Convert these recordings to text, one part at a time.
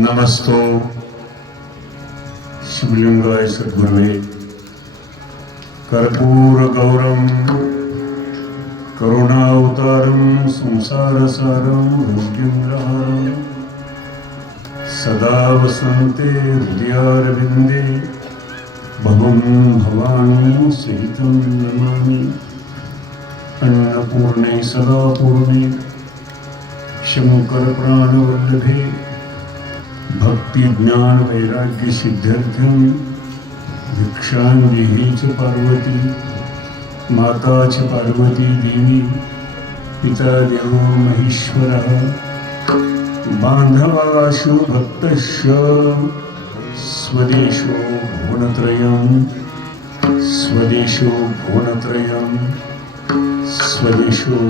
नमस्तो शिवलिंगाय सद्गुरुवे कर्पूर गौरम करुणावतारम संसारसारम भुजगेन्द्रहारम सदा वसन्ते हृदयारविन्दे भवं भवानी सहितं नमामि अन्नपूर्णे सदा पूर्णे शंकर प्राणवल्लभे भक्ति ज्ञान वैराग्य सिद्ध्यर्थम भिक्षां देहि च पार्वती माता च पार्वती देवी पिता देवो महेश्वरः बांधवाशु भक्तश्च स्वदेशो भुवनत्रयं स्वदेशो भुवनत्रयं स्वदेशो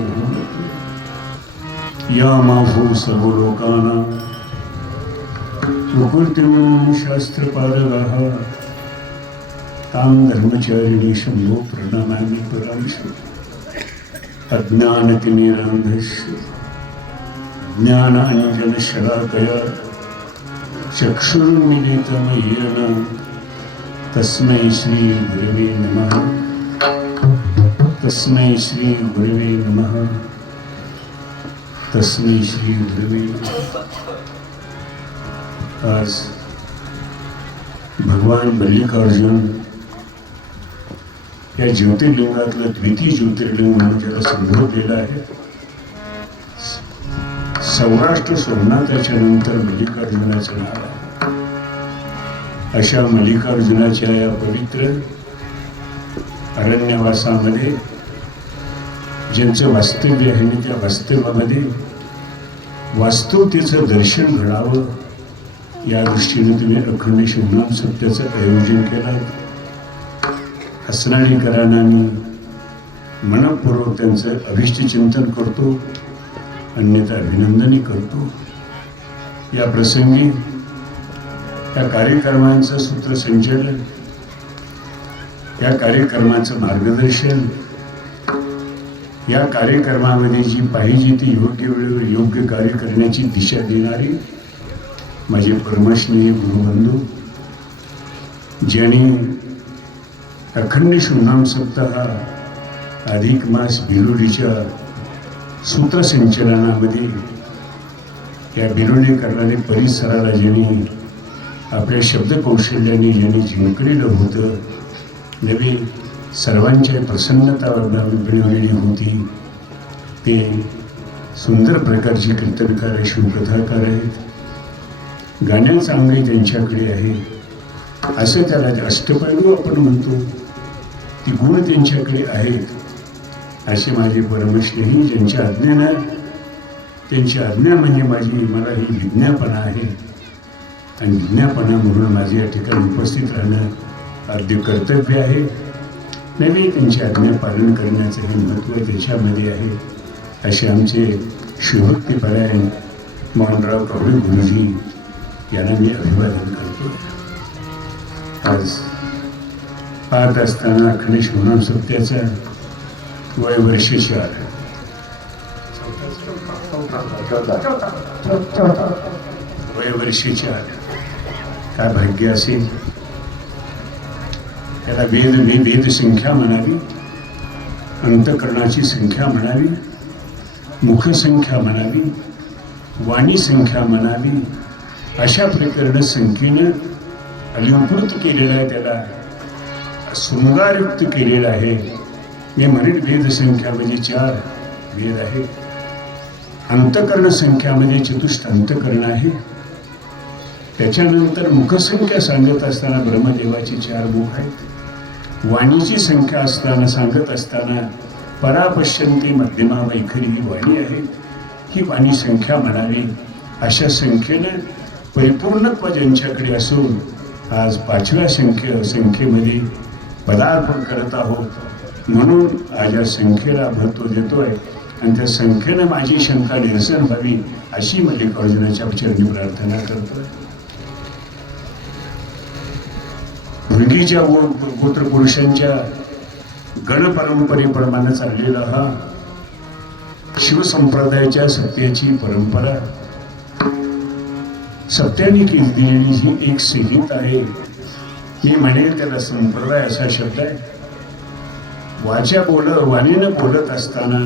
यामाभू सर्वलोकानां मुकुर्तिं शास्त्रपादगाः तां धर्मचारिणी शम्भो प्रणमामि पुरांशु अज्ञानतिमिरान्धस्य ज्ञानाञ्जनशलाकया चक्षुरुन्मीलितं येन तस्मै श्री गुरवे नमः तस्मै श्री गुरवे नमः तस्मै श्री गुरवे नमः। आज भगवान मल्लिकार्जुन या ज्योतिर्लिंगातलं द्वितीय ज्योतिर्लिंग म्हणून ज्याला संबोधलेलं आहे. सौराष्ट्र सोमनाथाच्या नंतर मल्लिकार्जुनाचं नाव आहे. अशा मल्लिकार्जुनाच्या या पवित्र अरण्यवासामध्ये ज्यांचं वास्तव्य आहे आणि त्या वास्तव्यामध्ये वास्तवतेचं दर्शन घडावं या दृष्टीने तुम्ही अखंड शिवनाम सत्याचं आयोजन केलं. हसनाळीकरांना मी मनपूर्वक त्यांचं अभिष्ट चिंतन करतो, अन्यथा अभिनंदनही करतो. या प्रसंगी या कार्यक्रमांचं सूत्रसंचालन, या कार्यक्रमाचं मार्गदर्शन, या कार्यक्रमामध्ये जी पाहिजे ती योग्य वेळेवर योग्य कार्य करण्याची दिशा देणारी माझे परमस्नेही गुरुबंधू, ज्यांनी अखंड शिवनाम सप्ताह अधिक मास बिरुडीच्या सूत्रसंचलनामध्ये या बिरुडी करणारे परिसराला ज्यांनी आपल्या शब्दकौशल्याने ज्यांनी जिंकलेलं होतं, नवी सर्वांच्या प्रसन्नता बनवलेली होती, ते सुंदर प्रकारचे कीर्तनकार आहे, शिवकथाकार आहेत. गाण्याचा अंगही त्यांच्याकडे आहे. असं त्याला अष्टपैलू आपण म्हणतो, ती गुण त्यांच्याकडे आहेत. असे माझे परमस्नेही ज्यांच्या आज्ञेनं, त्यांची आज्ञा म्हणजे मला ही विज्ञापना आहे आणि विज्ञापना म्हणून माझे या ठिकाणी उपस्थित राहणं अगदी कर्तव्य आहे. नव्हे त्यांची आज्ञा पालन करण्याचं हे महत्त्व त्याच्यामध्ये आहे. असे आमचे शिवभक्तीपरायण मोहनराव कवळे गुरुजी यांना मी अभिवादन करतो. आज पाहत असताना अखंड शिवनाम सत्याचा वय वर्ष 4 वय वर्ष 4 काय भाग्य असेल. त्याला वेद संख्या म्हणावी, अंतकरणाची संख्या म्हणावी, मुखसंख्या म्हणावी, वाणी संख्या म्हणावी, अशा प्रकारे संख्येनं अलंकृत केलेला आहे, त्याला शृंगारयुक्त केलेला आहे. मी म्हणेन वेद संख्यामध्ये 4 वेद आहे. अंतकरण संख्यामध्ये चतुष्ट अंतकरण आहे. त्याच्यानंतर मुखसंख्या सांगत असताना ब्रह्मदेवाची 4 मुख आहेत. वाणीची संख्या असताना सांगत असताना परापश्यंती मध्यमा वैखरी ही वाणी आहे. ही वाणी संख्या म्हणावी. अशा संख्येनं परिपूर्णत्व ज्यांच्याकडे असून आज 5व्या संख्येमध्ये पदार्पण करत आहोत. म्हणून आज या संख्येला महत्त्व देतोय आणि त्या संख्येनं माझी शंका निरसन व्हावी अशी मल्लिकार्जुनाच्या चरणी प्रार्थना करतोय. भृंगीच्या गोत्रपुरुषांच्या गणपरंपरेप्रमाणे चाललेला हा शिवसंप्रदायाच्या सत्याची परंपरा सत्याने दिलेली ही एक संहिता आहे. मी म्हणेल त्याला संप्रदाय असा शब्द आहे. वाणीनं बोलत असताना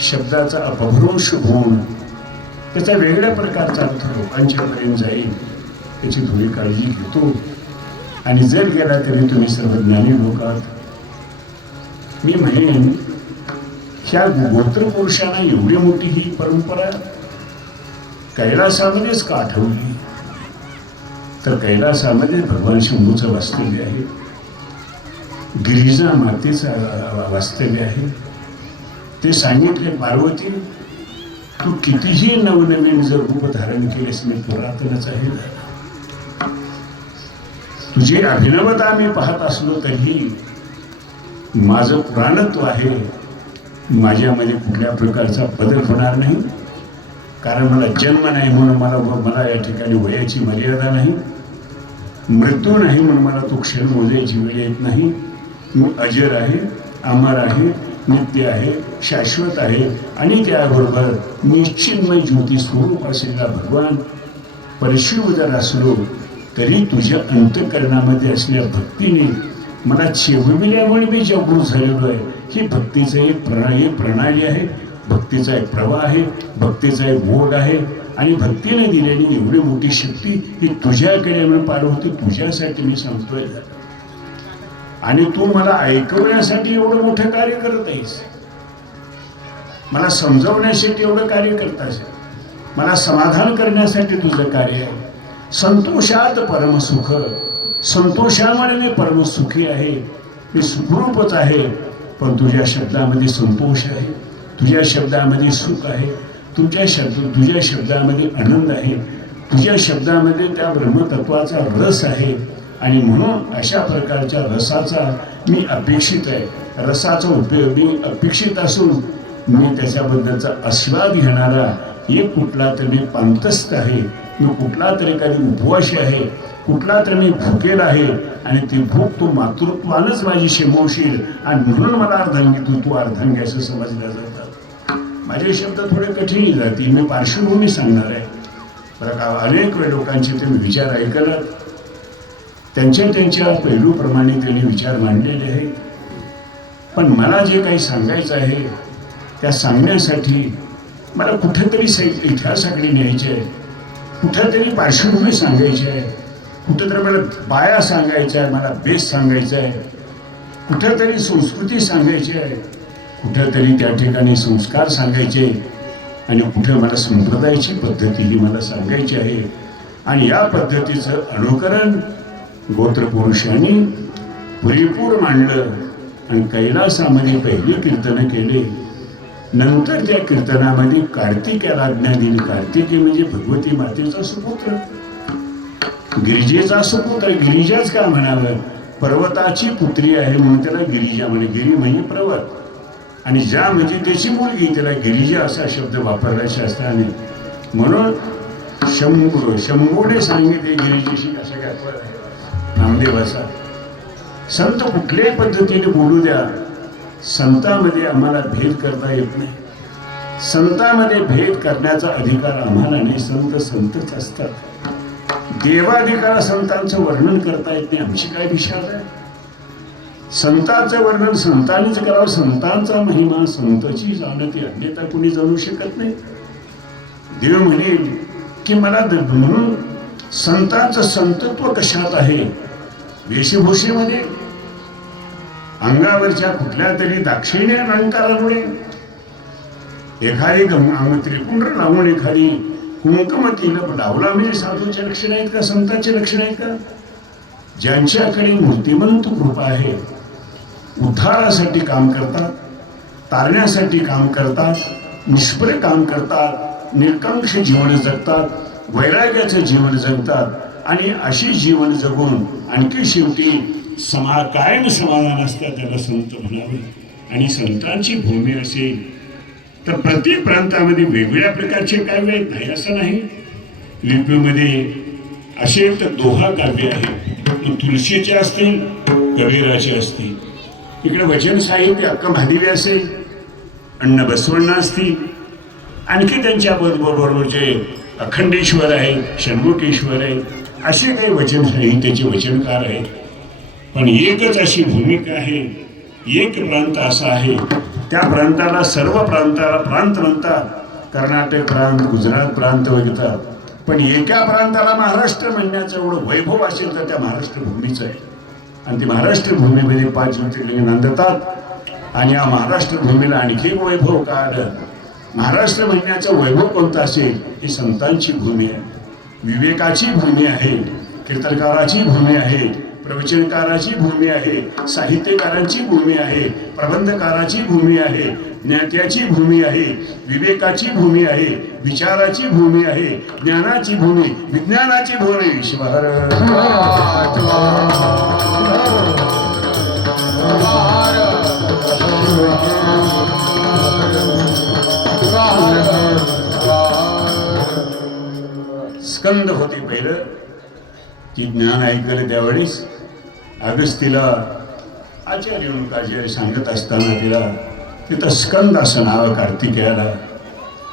शब्दाचा अपभ्रंश होऊन त्याचा वेगळ्या प्रकारचा अर्थ लोकांच्यापर्यंत जाईल त्याची थोडी काळजी घेतो. आणि जर गेला तरी तुम्ही सर्व ज्ञानी लोक आहात. मी म्हणेन ह्या गोत्रपुरुषांना एवढी मोठी ही परंपरा कैलासामध्येच का आठवली, तर कैलासामध्ये भगवान शंभूचं वास्तव्य आहे, गिरिजा मातेचं वास्तव्य आहे. ते सांगितले, पार्वती तू कितीही नवनवीन जर रूप धारण केलेस मी पुरातनच आहे. तुझी अभिनवता मी पाहत असलो तरीही माझं पुराणत्व आहे. माझ्यामध्ये कुठल्या प्रकारचा बदल होणार नाही. कारण मला जन्म नाही म्हणून मला या ठिकाणी वयाची मर्यादा नाही. मृत्यू नाही म्हणून मला तो क्षण मोजायची वेळ येत नाही. मी अजर आहे, अमर आहे, नित्य आहे, शाश्वत आहे. आणि त्याबरोबर निश्चिन्मय ज्योती स्वरूप असलेला भगवान परशिव जर असलो तरी तुझ्या अंतःकरणामध्ये असलेल्या भक्तीने मला चेवविल्यामुळे मी जागृत झालेलो आहे. ही भक्तीचं एक प्रणाली आहे, भक्तीचा एक प्रवाह आहे, भक्तीचा एक भोग आहे. आणि भक्तीने दिलेली एवढी मोठी शक्ती ही तुझ्याकडे म्हणून पार्वती तुझ्यासाठी मी सांगतोय. आणि तू मला ऐकवण्यासाठी एवढं मोठं कार्य करत आहेस, मला समजवण्यासाठी एवढं कार्य करतास, मला समाधान करण्यासाठी तुझं कार्य आहे. संतोषात परमसुख, संतोषामुळे मी परमसुखी आहे, मी सुखरूपच आहे. पण तुझ्या शब्दामध्ये संतोष आहे, तुझ्या शब्दामध्ये सुख आहे, तुझ्या शब्दामध्ये आनंद आहे, तुझ्या शब्दामध्ये त्या ब्रह्मतत्वाचा रस आहे. आणि म्हणून अशा प्रकारच्या रसाचा मी अपेक्षित आहे. रसाचा उपयोग मी अपेक्षित असून मी त्याच्याबद्दलचा आस्वाद घेणारा एक कुठला तरी पांतस्थ आहे, मी कुठला तरी काही उपवासी आहे, कुठला तरी मी भुकेला आहे. आणि ती भूक तू मातृत्वानंच माझी शेमवशील. आणि म्हणून मला अर्धांगी तू अर्धांगी असं समजल्या जातात. माझे शब्द थोडे कठीण जातील. मी पार्श्वभूमी सांगणार आहे. बरं का, अनेक वेळ लोकांचे तुम्ही विचार ऐकलात, त्यांच्या पैलूप्रमाणे त्यांनी विचार मांडलेले आहेत. पण मला जे काही सांगायचं आहे त्या सांगण्यासाठी मला कुठेतरी इतिहासाकडे न्यायचे आहे, कुठेतरी पार्श्वभूमी सांगायची आहे, कुठेतरी मला बाया सांगायच्या आहे, मला बेस सांगायचा आहे, कुठेतरी संस्कृती सांगायची आहे, कुठेतरी त्या ठिकाणी संस्कार सांगायचे, आणि कुठे मला संप्रदायाची पद्धती ही मला सांगायची आहे. आणि या पद्धतीचं अनुकरण गोत्रपुरुषांनी पुरेपूर मांडलं. आणि कैलासामध्ये पहिले कीर्तन केले. नंतर त्या कीर्तनामध्ये कार्तिकेला आज्ञा दिली. कार्तिकी म्हणजे भगवती मातेचा सुपुत्र, गिरिजेचा सुपुत्र. गिरिजाच का म्हणावं, पर्वताची पुत्री आहे म्हणून त्याला गिरिजा म्हणे. गिरी म्हणजे पर्वत, आणि ज्या म्हणजे त्याची मुलगी, त्याला गिरिजा असा शब्द वापरला शास्त्राने. म्हणून शंभूने सांगितले गिरिजेशी असं काय नामदेवाचा. संत कुठल्याही पद्धतीने बोलू द्या, संतांमध्ये आम्हाला भेद करता येत नाही. संतांमध्ये भेद करण्याचा अधिकार आम्हाला नाही. संत संतच असतात. देवाधिकारा संतांचं वर्णन करता येत नाही. आमची काय दिशा आहे? संतांचं वर्णन संतांनीच करावं. संतांचा महिमा संतची जाणती, अन्यथा कुणी जाणू शकत नाही. देव म्हणेल की मला म्हणून संतांचं संतत्व कशात आहे? वेशभूषेमध्ये, अंगावरच्या कुठल्या तरी दाक्षिण्य अलंकारामुळे, एखादी त्रिपुंड लावून एखादी कुंकुम तिलक लावला म्हणजे साधूचे लक्षण आहेत का? संतांचे लक्षण आहेत का? ज्यांच्याकडे मूर्तिमंत कृपा आहे, उद्धारासाठी काम करतात, तारण्यासाठी काम करतात, निष्फळ काम करतात, निष्कांक्ष जीवन जगतात, वैराग्याचं जीवन जगतात आणि अशी जीवन जगून आणखी शेवटी कायम समाधान असतात, त्याला संत म्हणावे. आणि संतांची भूमी असेल तर प्रत्येक प्रांतामध्ये वेगवेगळ्या प्रकारचे काव्य आहेत, नाही असं नाही. लिपीमध्ये असेल तर दोहा काव्य आहे, तुळशीचे असतील, कबीराचे असतील. इकडे वचन साहित्य अक्क महादेवी असेल, अण्ण बसवण्ण असतील, आणखी त्यांच्या बरोबर जे अखंडेश्वर आहेत, षण्मुखेश्वर आहेत, असे काही वचन साहित्याचे वचनकार आहेत. पण एकच अशी भूमिका आहे, एक प्रांत असा आहे, त्या प्रांताला सर्व प्रांताला प्रांत म्हणतात. कर्नाटक प्रांत, गुजरात प्रांत वगैरे. पण एका प्रांताला महाराष्ट्र म्हणण्याचं एवढं वैभव असेल तर त्या महाराष्ट्र भूमीचं आहे. आणि ती महाराष्ट्र भूमीमध्ये 5 ज्योतिर्लिंग नांदतात. आणि या महाराष्ट्र भूमीला आणखी एक वैभव का आलं? महाराष्ट्र म्हणण्याचं वैभव कोणतं असेल? ही संतांची भूमी आहे, विवेकाची भूमी आहे, कीर्तनकाराची भूमी आहे, प्रवचनकाराची भूमी आहे, साहित्यकारांची भूमी आहे, प्रबंधकाराची भूमी आहे, ज्ञात्याची भूमी आहे, विवेकाची भूमी आहे, विचाराची भूमी आहे, ज्ञानाची भूमी, विज्ञानाची भूमी. शिवहर स्कंद होती पहिलं, ती ज्ञान ऐकलं त्यावेळेस अगस्तीला आचार्य सांगत असताना तिला तिथं स्कंद असं नाव कार्तिकेयाला.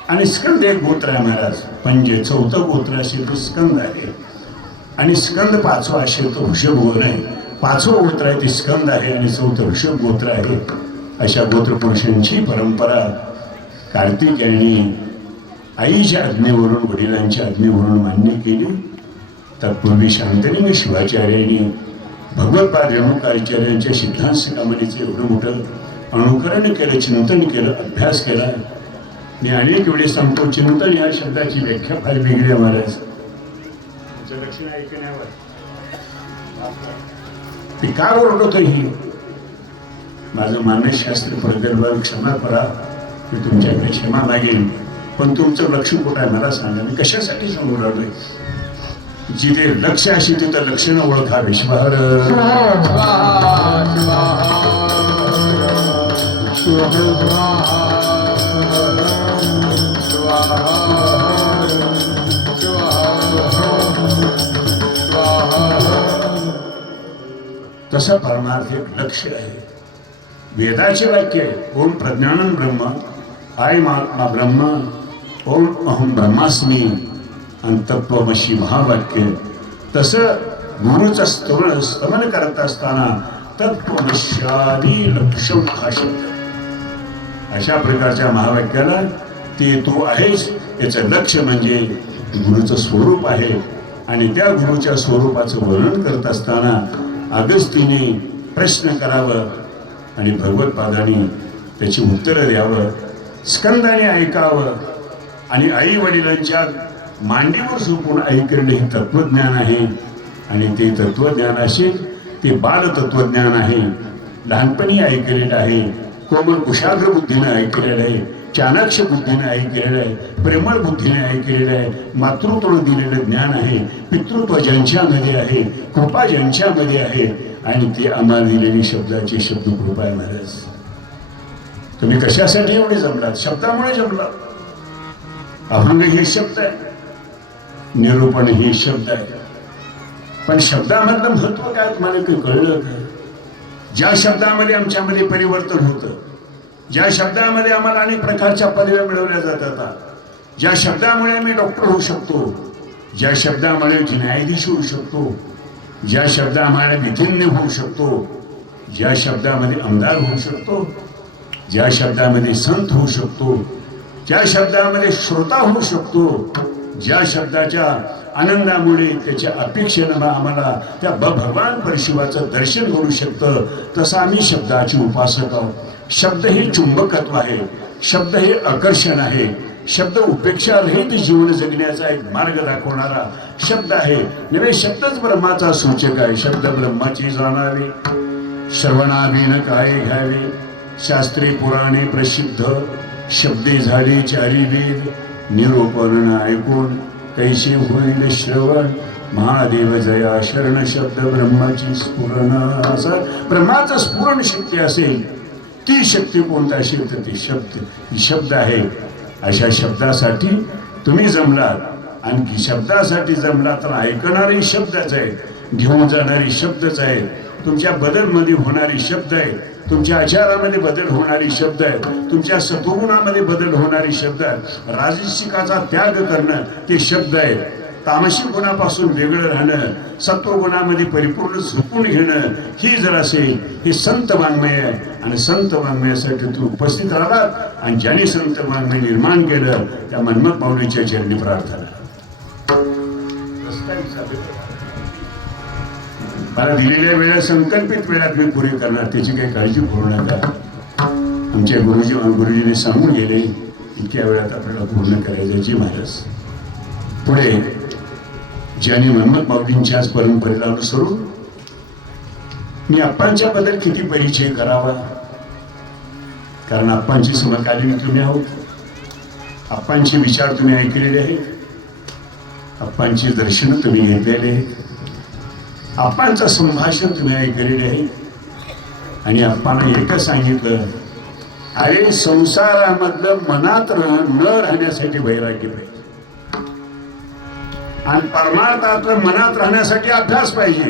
आणि स्कंद एक गोत्र आहे महाराज, म्हणजे 4थं गोत्र असेल तो स्कंद आहे. आणि स्कंद 5वा असेल तो वृषभ गोत्र आहे. 5वं गोत्र आहे ते स्कंद आहे आणि 4थं वृषभ गोत्र आहे. अशा गोत्रपुरुषांची परंपरा कार्तिक यांनी आईच्या आज्ञेवरून, वडिलांच्या आज्ञेवरून मान्य केली. तत्पूर्वी शांतनी शिवाचार्यांनी भगवत्पाद रेणुकाचार्यांच्या सिद्धांत शिखामणीचं एवढं मोठं अनुकरण केलं, चिंतन केलं, अभ्यास केला. मी अनेक वेळी सांगतो, चिंतन या शब्दाची व्याख्या फार वेगळी आहे महाराज. लक्षण ऐकण्यावर ते का ओरडतो? ही माझं मानसशास्त्र प्रगल्भ, क्षमा करा, मी तुमच्याकडे क्षमा मागेन. पण तुमचं लक्ष कुठं आहे मला सांगा, मी कशासाठी समोर आलोय? जिथे लक्ष अशी तिथं लक्षण ओळखावे. शिवहर तसा परमार्थ एक लक्ष आहे. वेदाचे वाक्य आहे, ओम प्रज्ञानम ब्रह्म, आय महात्मा ब्रह्म, ओम अहम ब्रह्मास्मी, आणि तत्वमशी महावाक्य. तसं गुरुचं स्तमन करत असताना तत्वमशादी लक्ष्य हा शब्द, अशा प्रकारच्या महावाक्याला ते तू आहेस याचं लक्ष म्हणजे गुरुचं स्वरूप आहे. आणि त्या गुरुच्या स्वरूपाचं वर्णन करत असताना अगस्तीने प्रश्न करावं आणि भगवत्पादांनी त्याची उत्तरं द्यावं, स्कंदाने ऐकावं. आणि आई वडिलांच्या मांडीवर झोपून ऐकणं हे तत्वज्ञान आहे. आणि ते तत्वज्ञान असेल ते बाल तत्वज्ञान आहे. लहानपणी ऐकलेलं आहे, कोमल कुशाग्र बुद्धीने ऐकलेलं आहे, चाणाक्ष बुद्धीने ऐकलेलं आहे, प्रेमळ बुद्धीने ऐकलेलं आहे. मातृत्व दिलेलं ज्ञान आहे, पितृत्व ज्यांच्यामध्ये आहे, कृपा ज्यांच्यामध्ये आहे. आणि ते आम्हाला दिलेली शब्दाची शब्द कृपा आहे महाराज. तुम्ही कशासाठी एवढे जमलात? शब्दामुळे जमलात. अभंग हे शब्द आहे, निरूपण हे शब्द आहे. पण शब्दामधलं महत्व काय तुम्हाला काही कळलं का? ज्या शब्दामध्ये आमच्यामध्ये परिवर्तन होतं, ज्या शब्दामध्ये आम्हाला अनेक प्रकारच्या पदव्या मिळवल्या जातात, ज्या शब्दामुळे आम्ही डॉक्टर होऊ शकतो, ज्या शब्दामुळे न्यायाधीश होऊ शकतो, ज्या शब्दामुळे विधिज्ञ होऊ शकतो, ज्या शब्दामध्ये आमदार होऊ शकतो, ज्या शब्दामध्ये संत होऊ शकतो, ज्या शब्दामध्ये श्रोता होऊ शकतो, ज्या शब्दाच्या आनंदामुळे त्याच्या अपेक्षेनं आम्हाला त्या भगवान परशिवाचं दर्शन घडू शकतं, तसं आम्ही शब्दाची उपासक आहोत. शब्द हे चुंबकत्व आहे, शब्द हे आकर्षण आहे, शब्द उपेक्षारहित जीवन जगण्याचा एक मार्ग दाखवणारा शब्द आहे. नव्हे, शब्दच ब्रह्माचा सूचक आहे. शब्द ब्रह्माची जाणावे, श्रवणाविन काय घ्यावे, शास्त्रे पुराणे प्रसिद्ध, शब्दे झाले चारी वेद, निरूपण ऐकून कैसे होईल श्रवण, महादेव जया शरण शब्द ब्रह्माची स्फुरण. असं ब्रह्माचं स्फुरण शक्ती असेल, ती शक्ती कोणता असेल तर ती शब्द आहे. अशा शब्दासाठी तुम्ही जमलात, आणखी शब्दासाठी जमला तर ऐकणारे शब्दच आहे, घेऊन जाणारे शब्दच आहे, तुमच्या बदलमध्ये होणारी शब्द आहे, तुमच्या आचारामध्ये बदल होणारी शब्द आहे, तुमच्या सत्वगुणामध्ये बदल होणारी शब्द आहे. राजसिकाचा त्याग करणं ते शब्द आहे. तामसिक गुणापासून वेगळं राहणं, सत्वगुणामध्ये परिपूर्ण झोपून घेणं, ही जर असेल हे संत वाङ्मय आहे. आणि संत वाङ्मयासाठी तू उपस्थित राहिलात, आणि ज्याने संत वाङ्मय निर्माण केलं त्या मन्मथ माऊलीच्या चरणी प्रार्थना. मला दिलेल्या वेळा संकल्पित वेळात मी पुरे करणार, त्याची काही काळजी करू नका. आमच्या गुरुजीने सांगून गेले इतक्या वेळात आपल्याला पूर्ण करायचं. जी महाराज पुढे ज्याने मन्मथ माऊलींच्या आज परंपरेला अनुसरून मी आप्पांच्या बद्दल किती परिचय करावा, कारण आप्पांची समकालीन तुम्ही आहोत, आप्पांचे विचार तुम्ही ऐकलेले आहेत, आप्पांची दर्शनं तुम्ही घेतलेले आहेत, आप्पांचं संभाषण तुम्ही ऐकलेले आहे. आणि आप्पांना एकच सांगितलं, अरे संसारामधलं मनात न राहण्यासाठी वैराग्य पाहिजे, आणि परमार्थातलं मनात राहण्यासाठी अभ्यास पाहिजे.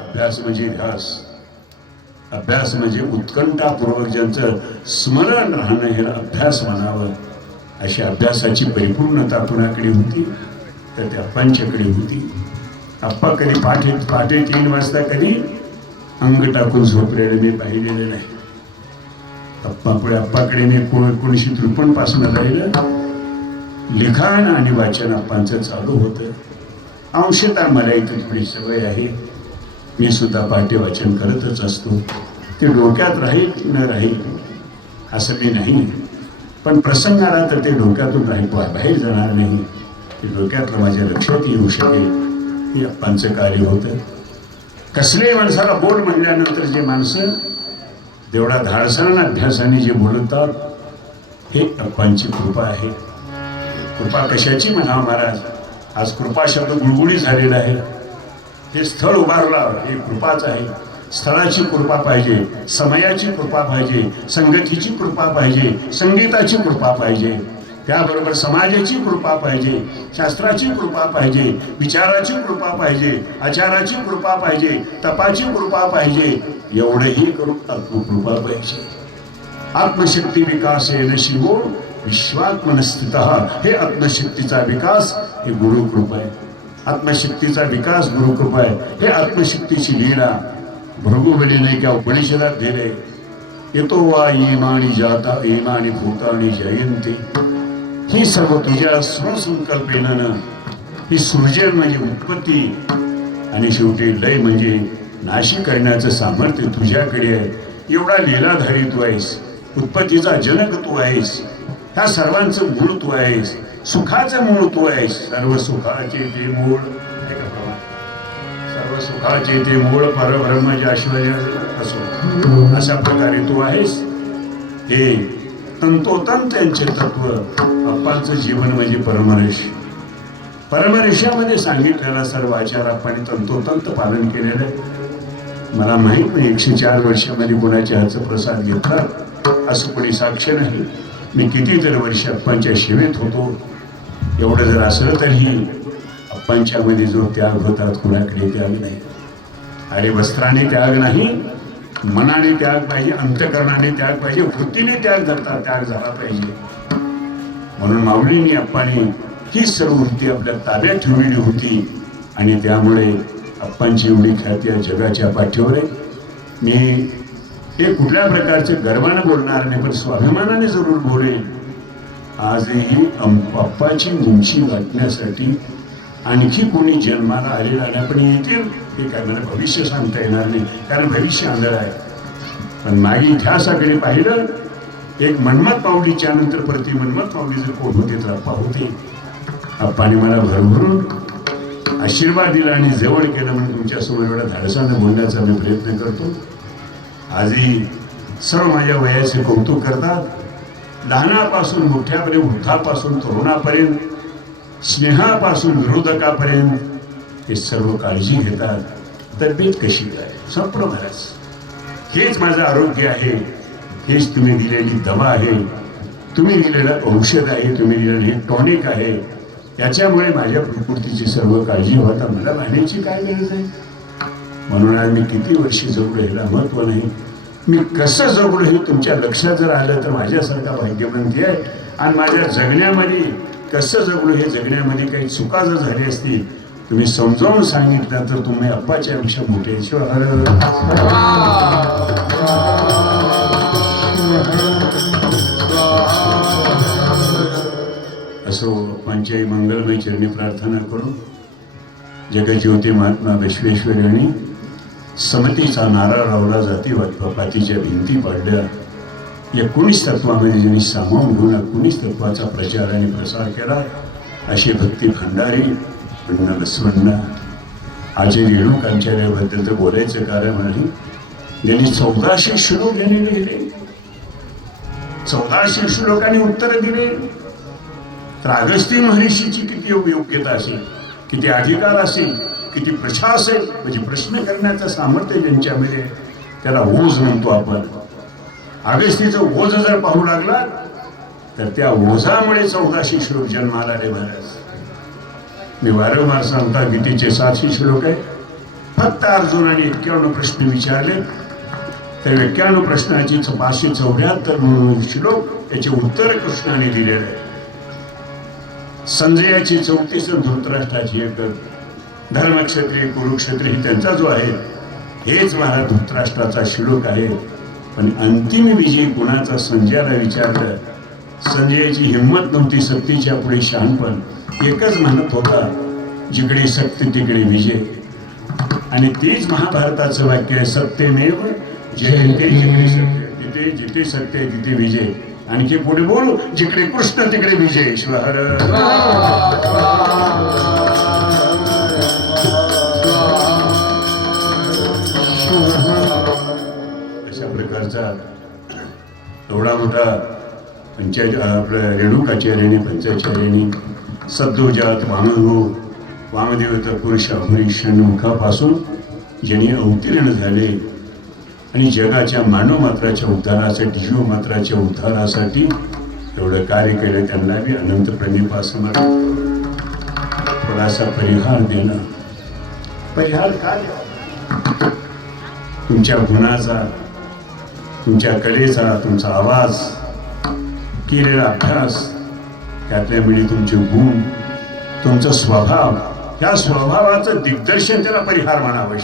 अभ्यास म्हणजे ध्यास, अभ्यास म्हणजे उत्कंठापूर्वक ज्यांचं स्मरण राहणं हे अभ्यास म्हणावं. अशी अभ्यासाची परिपूर्णता कुणाकडे होती तर त्या आप्पांच्याकडे होती. आप्पा कधी पहाटे 3 वाजता कधी अंग टाकून झोपलेले मी पाहिलेले नाही. आप्पाकडे मी 1953 पासून राहिलं. लिखाण आणि वाचन आप्पांचं चालू होतं. अंशतः मला इथे थोडी सवय आहे, मी सुद्धा पहाटे वाचन करतच असतो. ते डोक्यात राहील न राहील असं मी नाही, पण प्रसंग आला तर ते डोक्यातून राहील, बाहेर जाणार नाही. ते डोक्यातलं माझ्या लक्षात येऊ शकेल, हे आप्पांचं कार्य होतं. कसल्याही माणसाला बोल म्हणल्यानंतर जे माणसं तेवढा धाडसानं अभ्यासाने जे बोलतात, हे आप्पांची कृपा आहे. कृपा कशाची म्हणावं महाराज, आज कृपा शब्द गुळगुळी झालेला आहे. हे स्थळ उभारलं हे कृपाच आहे. स्थळाची कृपा पाहिजे, समयाची कृपा पाहिजे, संगतीची कृपा पाहिजे, संगीताची कृपा पाहिजे, त्याबरोबर समाजाची कृपा पाहिजे, शास्त्राची कृपा पाहिजे, विचाराची कृपा पाहिजे, आचाराची कृपा पाहिजे, तपाची कृपा पाहिजे. एवढंही करून आत्मकृपा पाहिजे. आत्मशक्ती विकासेन शिवो विश्वात्मनस्थितः. हे आत्मशक्तीचा विकास हे गुरुकृपा आहे. आत्मशक्तीचा विकास गुरुकृपा आहे. हे आत्मशक्तीची लीला भृगुबलीने क्या उपनिषदात दिले. येतो वा इमानी जाता इमानी भूतानी जयंती. ही सर्व तुझ्या स्वसंकल्पनेनं, ही सृजन म्हणजे उत्पत्ती आणि शेवटी लय म्हणजे नाशी करण्याचं सामर्थ्य तुझ्याकडे आहे. एवढा लीलाधारी तू आहेस, उत्पत्तीचा जनक तू आहेस, ह्या सर्वांचं मूळ तू आहेस, सुखाचं मूळ तू आहेस. सर्व सुखाचे ते मूळ, सर्व सुखाचे ते मूळ परब्रह्म ज्याशिवाय असो, अशा प्रकारे तू आहेस. हे तंतोतंत त्यांचे तत्व. आप्पांचं जीवन म्हणजे परमर्ष. परमर्षामध्ये सांगितलेला सर्व आचार आपण तंतोतंत पालन केलेलं आहे. मला माहीत नाही 104 वर्षामध्ये कोणाच्या हातचा प्रसाद घेतला असं कोणी साक्ष नाही. मी कितीतरी वर्ष आप्पांच्या सेवेत होतो. एवढं जर असलं तरीही आप्पांच्यामध्ये जो त्याग होता कुणाकडे त्याग नाही. आणि वस्त्राने त्याग नाही, मनाने त्याग पाहिजे, अंतकरणाने त्याग पाहिजे, वृत्तीने त्याग झाला पाहिजे. म्हणून माऊलींनी आप्पांनी ही सर्व वृत्ती आपल्या ताब्यात ठेवलेली होती आणि त्यामुळे अप्पांची एवढी ख्याती या जगाच्या पाठीवर आहे. मी हे कुठल्या प्रकारचे गर्वानं बोलणार नाही, पण स्वाभिमानाने जरूर बोलेल. आजही अप्पाची उंची गाठण्यासाठी आणखी कोणी जन्माला आलेला नाही, पण येतील हे काय मला भविष्य सांगता येणार नाही, कारण भविष्य अंधार आहे. पण मागे इतिहासाकडे पाहिलं, एक मनमत माऊलीच्या नंतर प्रति मनमत माऊली जर कोण होते तर अप्पा होते. अप्पाने मला भरभरून आशीर्वाद दिला आणि जवळ केलं, म्हणून तुमच्यासमोर एवढ्या धाडसानं बोलण्याचा मी प्रयत्न करतो. आजही सर्व माझ्या वयाचे कौतुक करतात. लहानापासून मोठ्यापर्यंत, वृद्धापासून तरुणापर्यंत, स्नेहापासून विरोधकापर्यंत हे सर्व काळजी घेतात. तब्येत कशी काय संपूर्ण महाराज, हेच माझं आरोग्य आहे, हेच तुम्ही दिलेली दवा आहे, तुम्ही दिलेलं औषध आहे, तुम्ही दिलेलं हे टॉनिक आहे. याच्यामुळे माझ्या प्रकृतीची सर्व काळजी होता. मला मानण्याची काय गरज आहे? म्हणून आज मी किती वर्षी जगलो ह्याला महत्व नाही. मी कसं जगलो हे तुमच्या लक्षात जर आलं तर माझ्यासारखा भाग्यवंती आहे. आणि माझ्या जगण्यामध्ये कसं जगलो, हे जगण्यामध्ये काही चुका जर झाली असती तुम्ही समजावून सांगितलं तर तुम्ही अप्पाच्या पेक्षा मोठे. असो अप्पांच्याही मंगलमय चरणी प्रार्थना करू. जगज्योती महात्मा विश्वेश्वरांनी समतेचा नारा लावला, जातीपातीच्या भिंती पाडल्या. 19 तत्वामध्ये ज्यांनी सामावून घेऊन 19 तत्वाचा प्रचार आणि प्रसार केला, अशी भक्ती भंडारी अण्णा बसवण्णा. आचार्य रेणुकाचार्याबद्दल तर बोलायचं कारण नाही. ज्यांनी 1400 श्लोक त्यांनी लिहिले, 1400 श्लोकांनी उत्तर दिले. तर अगस्ती महर्षीची किती योग्यता असेल, किती अधिकार असेल, किती प्रशा असेल, म्हणजे प्रश्न करण्याचं सामर्थ्य ज्यांच्यामध्ये, त्याला ओझ म्हणतो आपण. अगस्तीचं ओझ जर पाहू लागला तर त्या ओझामुळे 1400 श्लोक जन्माला आले महाराज. मी वारंवार सांगता, गीतेचे 700 श्लोक आहे. फक्त अर्जुनाने 51 प्रश्न विचारले, तर 51 प्रश्नाची 574 श्लोक त्याचे उत्तर कृष्णाने दिलेले आहे. संजयाची 34 धृतराष्ट्राची 1, धर्मक्षत्रिय कुरुक्षत्रिय ही त्यांचा जो आहे, हेच महाराज धृतराष्ट्राचा श्लोक आहे. पण अंतिम विजय कुणाचा संजयाला विचारलं. संजयाची हिंमत नव्हती, सक्तीच्या पुढे शहाणपण. एकच म्हणत होता, जिकडे सत्य तिकडे विजय. आणि तेच महाभारताचं वाक्य आहे, सत्यमेव जयते. जिकडे सत्य तिथे, जिथे सत्य तिथे विजय. आणखी पुढे बोलू, जिकडे कृष्ण तिकडे विजय. ईश्वर अशा प्रकारचा एवढा मोठा आपल्या रेणुकाचार्याने, पंचाचार्याने सद्योजात वामदेव पुरुष अभुरी षण्मुखापासून ज्यांनी अवतीर्ण झाले आणि जगाच्या मानव मात्राच्या उद्धारासाठी, जीव मात्राच्या उद्धारासाठी एवढं कार्य केलं, त्यांना बी अनंत प्रणिपासमर्थ. थोडासा परिहार देणं. परिहार काय? तुमच्या गुणाचा, तुमच्या कलेचा, तुमचा आवाज, केलेला अभ्यास, त्यातल्या वेळी तुमचे गुण, तुमचा स्वभाव, या स्वभावाचं दिग्दर्शन त्याला परिहार म्हणावं.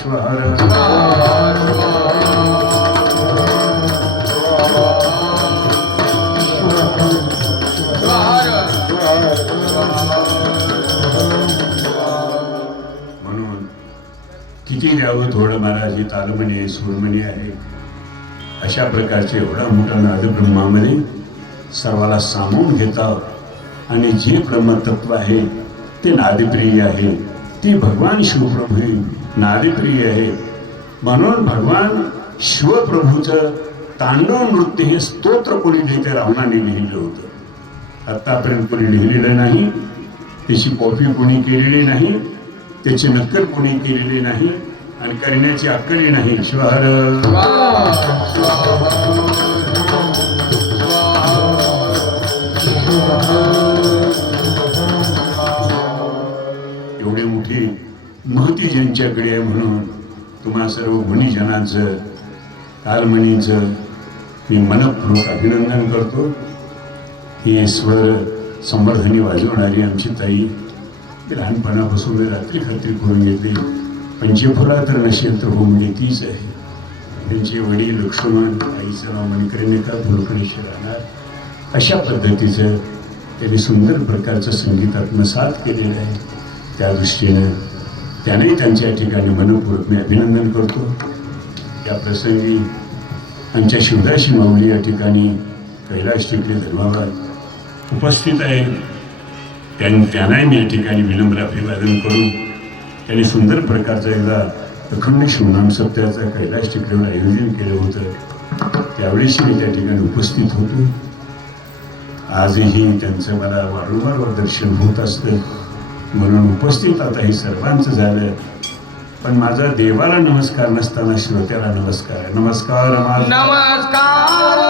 म्हणून किती द्यावं थोडं महाराज. ही तालमणी आहे, सूरमणी आहे, अशा प्रकारचे एवढा मोठा नाद ब्रह्मामध्ये सर्वाला सामावून घेतात. आणि जे ब्रह्मतत्व आहे ते नादप्रिय आहे, ती भगवान शिवप्रभू नादप्रिय आहे. म्हणून भगवान शिवप्रभूचं तांडव नृत्य हे स्तोत्र कोणी लिहिते, रावणाने लिहिलं होतं. आत्तापर्यंत कोणी लिहिलेलं नाही, त्याची कॉपी कोणी केलेली नाही, त्याची नक्कल कोणी केलेली नाही आणि करण्याची अक्कली नाही. ईश्वर एवढी मोठी महती ज्यांच्याकडे आहे, म्हणून तुम्हा सर्व गुणीजनांचं, तालमणींचं मी मनपूर्वक अभिनंदन करतो. हे स्वर संवर्धनी वाजवणारी आमची ताई, लहानपणापासून मी रात्री खात्री करून घेतली पंचफुला तर नसेल तर होमडी तीच आहे. त्यांचे वडील लक्ष्मण, आईचं नाव मणिकर्णिका, फुलकणीशी राहणार, अशा पद्धतीचं त्यांनी सुंदर प्रकारचं संगीत आत्मसात केलेलं आहे. त्या दृष्टीनं त्यानेही त्यांच्या ठिकाणी मनपूर्वक मी अभिनंदन करतो. या प्रसंगी आमच्या शिवदासी माऊली या ठिकाणी कैलास टेकडी धर्माबाद उपस्थित आहे. त्यांनाही मी या ठिकाणी विनम्र अभिवादन करून त्यांनी सुंदर प्रकारचा एकदा अखंड शिवनाम सप्ताहाचा कैलास टेकडीवर आयोजन केलं होतं. त्यावेळेसही मी त्या ठिकाणी उपस्थित होतो. आजही त्यांचं मला वारंवार दर्शन होत असतं म्हणून उपस्थित आता हे सर्वांचं झालं. पण माझा देवाला नमस्कार नसताना श्रोत्याला नमस्कार. नमस्कार नमस्कार.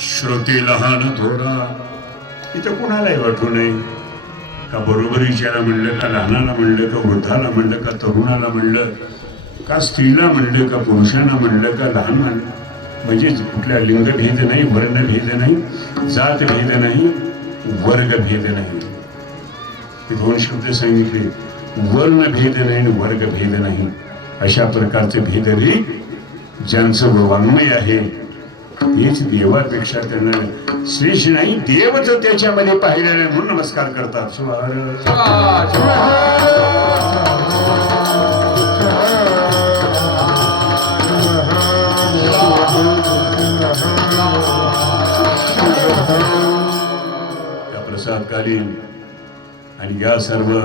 श्रोते लहान थोरा, इथं कोणालाही वाटू नये का बरोबरीच्याला म्हणलं का लहानाला म्हणलं का वृद्धाला म्हणलं का तरुणाला म्हणलं का स्त्रीला म्हणलं का पुरुषांना म्हणलं का लहान म्हणलं, म्हणजे कुठल्या लिंगभेद नाही, वर्णभेद नाही, जातभेद नाही, वर्गभेद नाही. हे दोन शब्द सांगितले, वर्णभेद नाही आणि वर्गभेद नाही. अशा प्रकारचे भेदही ज्यांचं वाङ्मय आहे हेच देवापेक्षा त्यांना श्रेष्ठ नाही, देवच त्याच्यामध्ये पाहिलं नाही म्हणून नमस्कार करतात. त्या प्रसादकालीन आणि या सर्व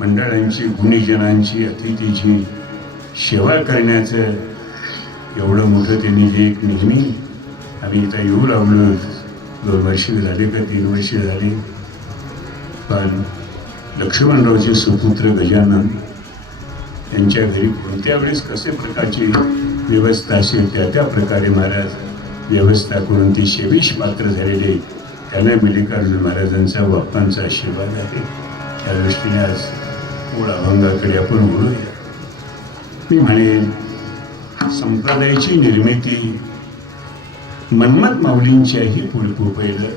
मंडळांची, गुणीजनांची, अतिथीची सेवा करण्याचं एवढं मोठं त्यांनी जे एक नेहमी आम्ही इथं येऊ लागलो. 2 वर्ष झाले का 3 वर्ष झाली. पण लक्ष्मणरावचे सुपुत्र गजानन यांच्या घरी कोणत्या वेळेस कसे प्रकारची व्यवस्था असेल त्या प्रकारे महाराज व्यवस्था करून ती सेवेश पात्र झालेले त्यांना मल्लिकार्जुन महाराजांचा बाप्पांचा आशीर्वाद आहे. त्या दृष्टीने आज मूळ अभंगाकडे आपण बोलूया. मी म्हणेन संप्रदायाची निर्मिती मन्मथ माऊलींच्याही पहिलं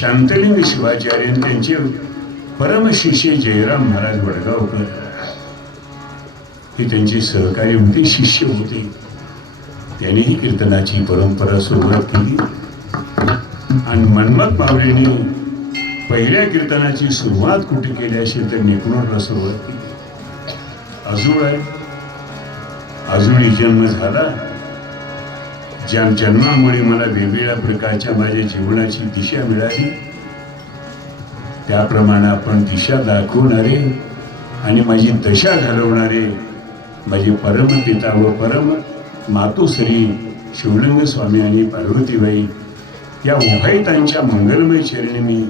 शांतलिंग शिवाचार्य त्यांचे परमशिष्य जयराम महाराज वडगावकर हे त्यांचे सहकारी होते, शिष्य होते. त्यांनीही कीर्तनाची परंपरा सुरुवात केली. आणि मन्मथ माऊलींनी पहिल्या कीर्तनाची सुरुवात कुठे केली असेल तर नेकनूरला सुरुवात केली. अजूळ आहे, अजूनही जन्म झाला. ज्या जन्मामुळे मला वेगवेगळ्या प्रकारच्या माझ्या जीवनाची दिशा मिळाली, त्याप्रमाणे आपण दिशा दाखवणारे आणि माझी दशा घालवणारे माझे परमपिता व परम मातोश्री शिवलिंग स्वामी आणि पार्वतीबाई या उभयतांच्या मंगलमय चरणी मी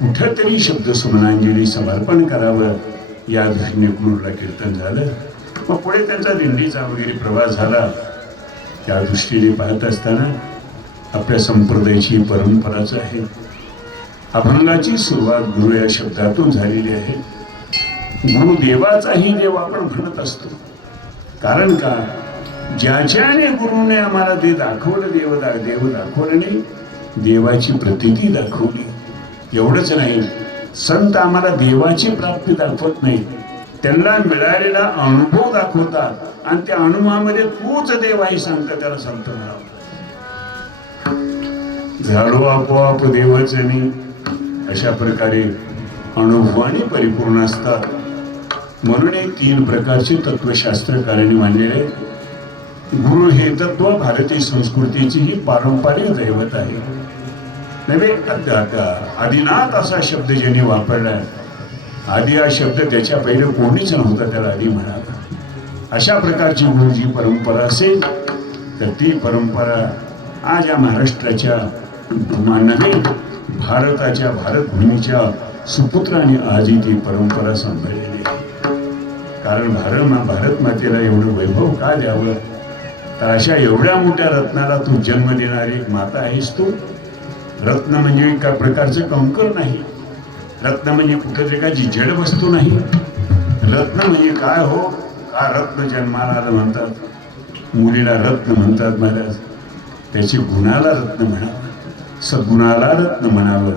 कुठंतरी शब्द सुमनांजली समर्पण करावं या दृष्टीने कुरूरला कीर्तन झालं. मग पुढे त्यांचा दिंडीचा वगैरे प्रवास झाला. त्या दृष्टीने पाहत असताना आपल्या संप्रदायाची परंपराच आहे. अभंगाची सुरुवात गुरु या शब्दातून झालेली आहे. गुरुदेवाचाही देव आपण म्हणत असतो. कारण का, ज्याच्याने गुरुने आम्हाला ते दाखवलं, देव दाखवलं नाही, देवाची प्रतीती दाखवली. एवढंच नाही, संत आम्हाला देवाची प्राप्ती दाखवत नाही, त्यांना मिळालेला अनुभव दाखवतात आणि त्या अनुभवामध्ये तूच देव आहे सांगतात, त्याला संत म्हणावं. झाडो आपोआप देवच नाही, अशा प्रकारे अनुभवाने परिपूर्ण असतात. म्हणून हे 3 प्रकारचे तत्वशास्त्रकारांनी मांडलेले. गुरु हे तत्व भारतीय संस्कृतीची ही पारंपरिक दैवत आहे. नव्हे, आदिनाथ असा शब्द ज्यांनी वापरलाय, आदी हा शब्द त्याच्या पहिले कोणीच नव्हता, त्याला आदी म्हणाला. अशा प्रकारची गुरुजी परंपरा असेल तर ती परंपरा आज या महाराष्ट्राच्या नव्हे, भारताच्या भारतभूमीच्या सुपुत्राने आजही ती परंपरा सांभाळलेली आहे. कारण भारत मातेला एवढं वैभव का द्यावं, तर अशा एवढ्या मोठ्या रत्नाला तू जन्म देणारी एक माता आहेस. तू रत्न म्हणजे एका प्रकारचं कंकर नाही, रत्न म्हणजे कुठं एखादी जड वस्तू नाही. रत्न म्हणजे काय हो, का रत्न जन्माला आलं म्हणतात, मुलीला रत्न म्हणतात महाराज. त्याची गुणाला रत्न म्हणावं, सद्गुणाला रत्न म्हणावं.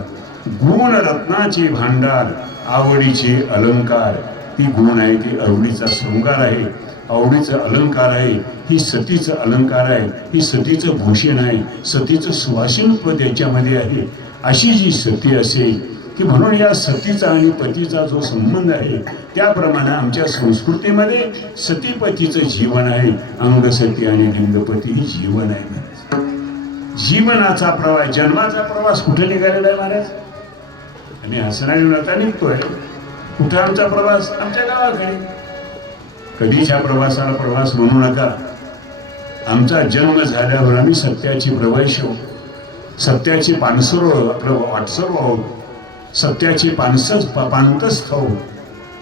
गुण रत्नाचे भांडार, आवडीचे अलंकार. ती गुण आहे, ती आवडीचा शृंगार आहे, आवडीचं अलंकार आहे, ही सतीचं अलंकार आहे, ही सतीचं भूषण आहे, सतीचं सुवासिनत्व त्याच्यामध्ये आहे. अशी जी सती असेल की म्हणून या सतीचा आणि पतीचा जो संबंध आहे, त्याप्रमाणे आमच्या संस्कृतीमध्ये सतीपतीचं जीवन आहे. अंगसती आणि लिंगपती ही जीवन आहे. जीवनाचा प्रवास, जन्माचा प्रवास कुठे निघालेला आहे महाराज? आणि हसणारी नता निघतोय. कुठे आमचा प्रवास? आमच्या गावाकडे. कधीच ह्या प्रवासाला प्रवास म्हणू नका. आमचा जन्म झाल्यावर आम्ही सत्याची प्रवेश आहोत, सत्याची पानसर आपलं वाटसर आहोत, सत्याचे पांतस्थ आहोत,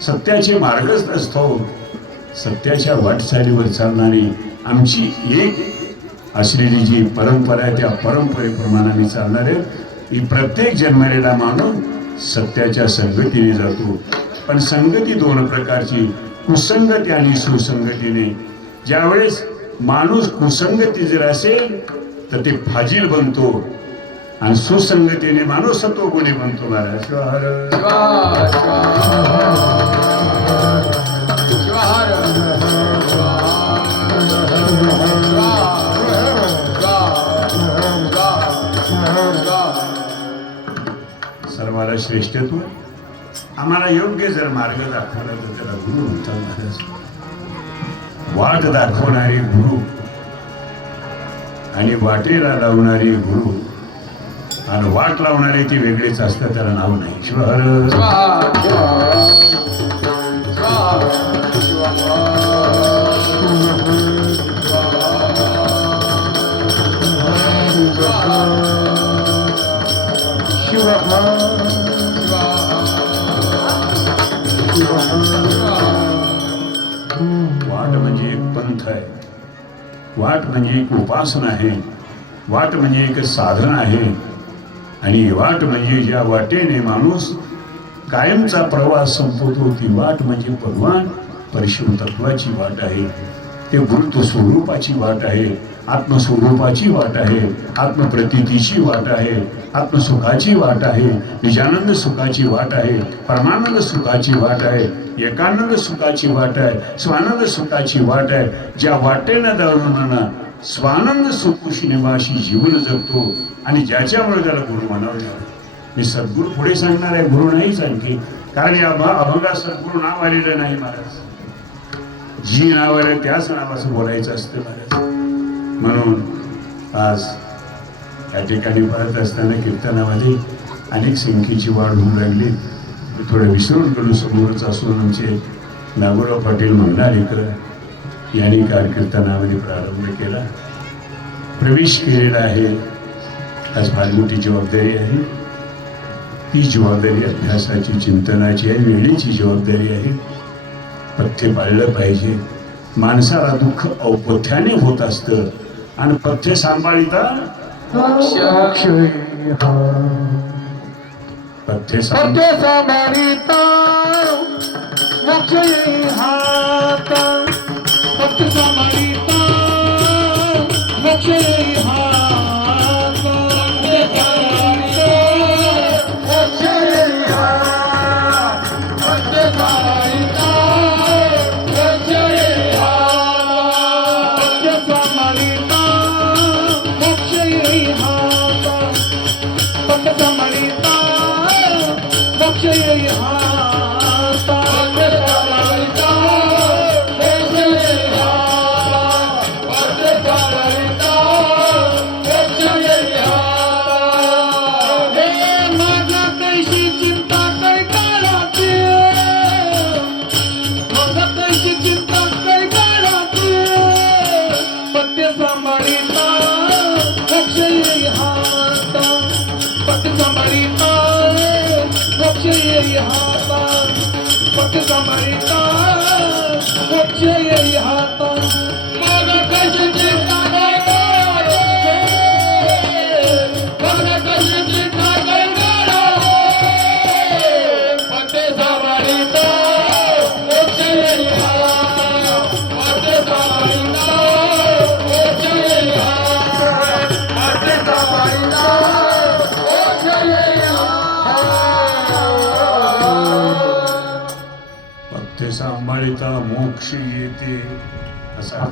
सत्याचे मार्गस्थ आहोत. सत्याच्या वाटचालीवर चालणारी आमची एक असलेली जी परंपरा आहे, त्या परंपरेप्रमाणे आम्ही चालणार आहे. ही प्रत्येक जन्मलेला माणूस सत्याच्या संगतीने जातो. पण संगती 2 प्रकारची, कुसंगती आणि सुसंगतीने. ज्यावेळेस माणूस कुसंगती जर असेल तर ते फाजील बनतो, आणि सुसंगतीने माणूस तो गुणी बनतो. महाराज सर्वाला श्रेष्ठत्व. आम्हाला योग्य जर मार्ग दाखवला तर त्याला गुरु म्हणतात महाराज. वाट दाखवणारे गुरु आणि वाटेला लावणारे गुरु आणि वाट लावणारे ती वेगळेच असतात, त्याला नाव नाही. वाट म्हणजे एक पंथ आहे, वाट म्हणजे एक उपासना आहे, वाट म्हणजे एक साधन आहे. आणि वाट म्हणजे ज्या वाटेने माणूस कायमचा प्रवास संपवतो, ती वाट म्हणजे भगवान परशिव तत्वाची वाट आहे. ते मूर्त स्वरूपाची वाट आहे, आत्मस्वरूपाची वाट आहे, आत्मप्रतीतीची वाट आहे, आत्मसुखाची वाट आहे, निजानंद सुखाची वाट आहे, परमानंद सुखाची वाट आहे, एकानंद सुखाची वाट आहे, स्वानंद सुखाची वाट आहे. ज्या वाटेनं जाऊन स्वानंद सुखुशी निवासी जीवन जगतो आणि ज्याच्यामुळे त्याला गुरु म्हणावं लागलं. मी सद्गुरू पुढे सांगणार आहे, गुरु नाहीच आणखी, कारण या अभंगात सद्गुरू नाव आलेलं नाही महाराज. जी नाव आहे त्याच नावाचं बोलायचं असतं महाराज. म्हणून आज या ठिकाणी पाहत असताना कीर्तनामध्ये अनेक संख्येची वाढ होऊ लागली. मी थोडं विसरून गेलो. समोरच असून आमचे नागोराव पाटील मंगनाळेकर यांनी कीर्तनामध्ये प्रारंभ केला, प्रवेश केलेला आहे. आज फार मोठी जबाबदारी आहे. ती जबाबदारी अभ्यासाची, चिंतनाची आहे, वेळेची जबाबदारी आहे. पथ्य पाळलं पाहिजे. माणसाला दुःख औपथ्याने होत असतं आणि पथ्य सांभाळिता पथ्य सांभाळिता मोक्ष येई हात. पथ्य सांभाळिता मोक्ष येई हात. मोक्ष येई हात. पथ्य सांभाळिता मोक्ष येई हात. पथ्य सांभाळिता मोक्ष येई हात. पथ्य सांभाळिता मोक्ष येई हात. पथ्य सांभाळिता मोक्ष येई हात. मग कशी चिंता करणार, मग कशी चिंता करणार. पथ्य सांभाळिता मोक्ष येई हात. पथ्य सांभाळिता मोक्ष येई हात. पथ्य सांभाळिता मोक्ष येई पथ्य सांभाळिता मोक्ष येते असा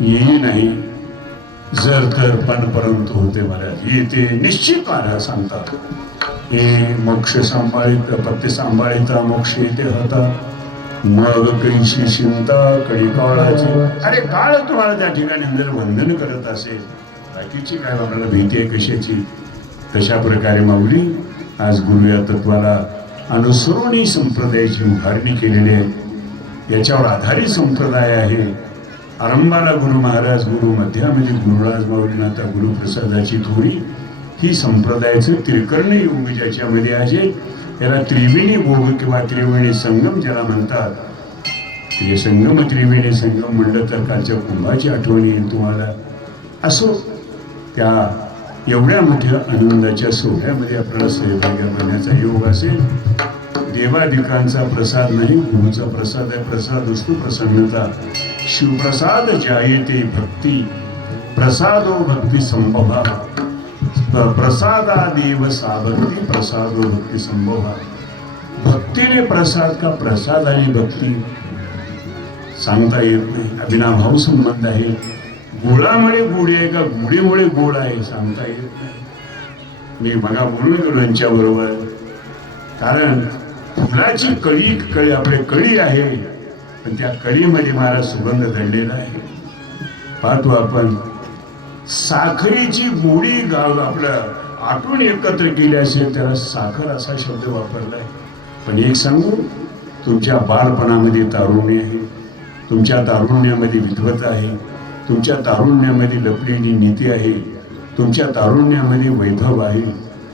येई नाही, जर तर पण परंतु होते महाराज. येते निश्चित महाराज सांगतात. हे मोक्ष सांभाळित पथ्य सांभाळिता मोक्ष येते होता. मग कैशी चिंता कडी काळाची. अरे काळ तुम्हाला त्या ठिकाणी जर वंदन करत असेल, बाकीची काय आपल्याला भीती आहे कशाची. तशा प्रकारे माऊली आज गुरु या तत्वाला अनुसरून संप्रदायाची उभारणी केलेली आहे. याच्यावर आधारित संप्रदाय आहे. आरंभाला गुरु महाराज, गुरु मध्यामध्ये गुरुराज माऊलीनाथा, गुरुप्रसादाची थोरी ही संप्रदायाचं त्रिकर्ण योग ज्याच्यामध्ये आहे. याला त्रिवेणी भोग किंवा त्रिवेणी संगम ज्याला म्हणतात. हे संगम त्रिवेणी संगम म्हणलं तर कालच्या कुंभाची आठवण येईल तुम्हाला. असो, त्या एवढ्या मोठ्या आनंदाच्या सोहळ्यामध्ये आपल्याला सहभागी बनण्याचा योग असेल. देवादिकांचा प्रसाद नाही, गुरुचा प्रसाद आहे. प्रसाद असतो प्रसन्नता. शिवप्रसाद जायते भक्ती, प्रसादो भक्ती संभवा. प्रसादा देव साभक्ती, प्रसादो भक्ती संभवा. भक्तीने प्रसाद का प्रसाद आणि भक्ती सांगता येत नाही. अभिनाभाव संबंध आहे. गुळामुळे गोडी आहे का गुढीमुळे गोड आहे सांगता येत नाही. मी मगा बोलून गेलो यांच्या बरोबर. कारण फुलाची कळी आपली कळी आहे, पण त्या कळीमध्ये महाराज सुगंध दडलेला आहे. पाहतो आपण साखरेची गोडी आपलं आटून एकत्र केली असेल त्याला साखर असा शब्द वापरलाय. पण एक सांगू, तुमच्या बालपणामध्ये तारुण्य आहे, तुमच्या तारुण्यामध्ये विद्वता आहे, तुमच्या तारुण्यामध्ये लपलेली नीती आहे, तुमच्या तारुण्यामध्ये वैभव आहे,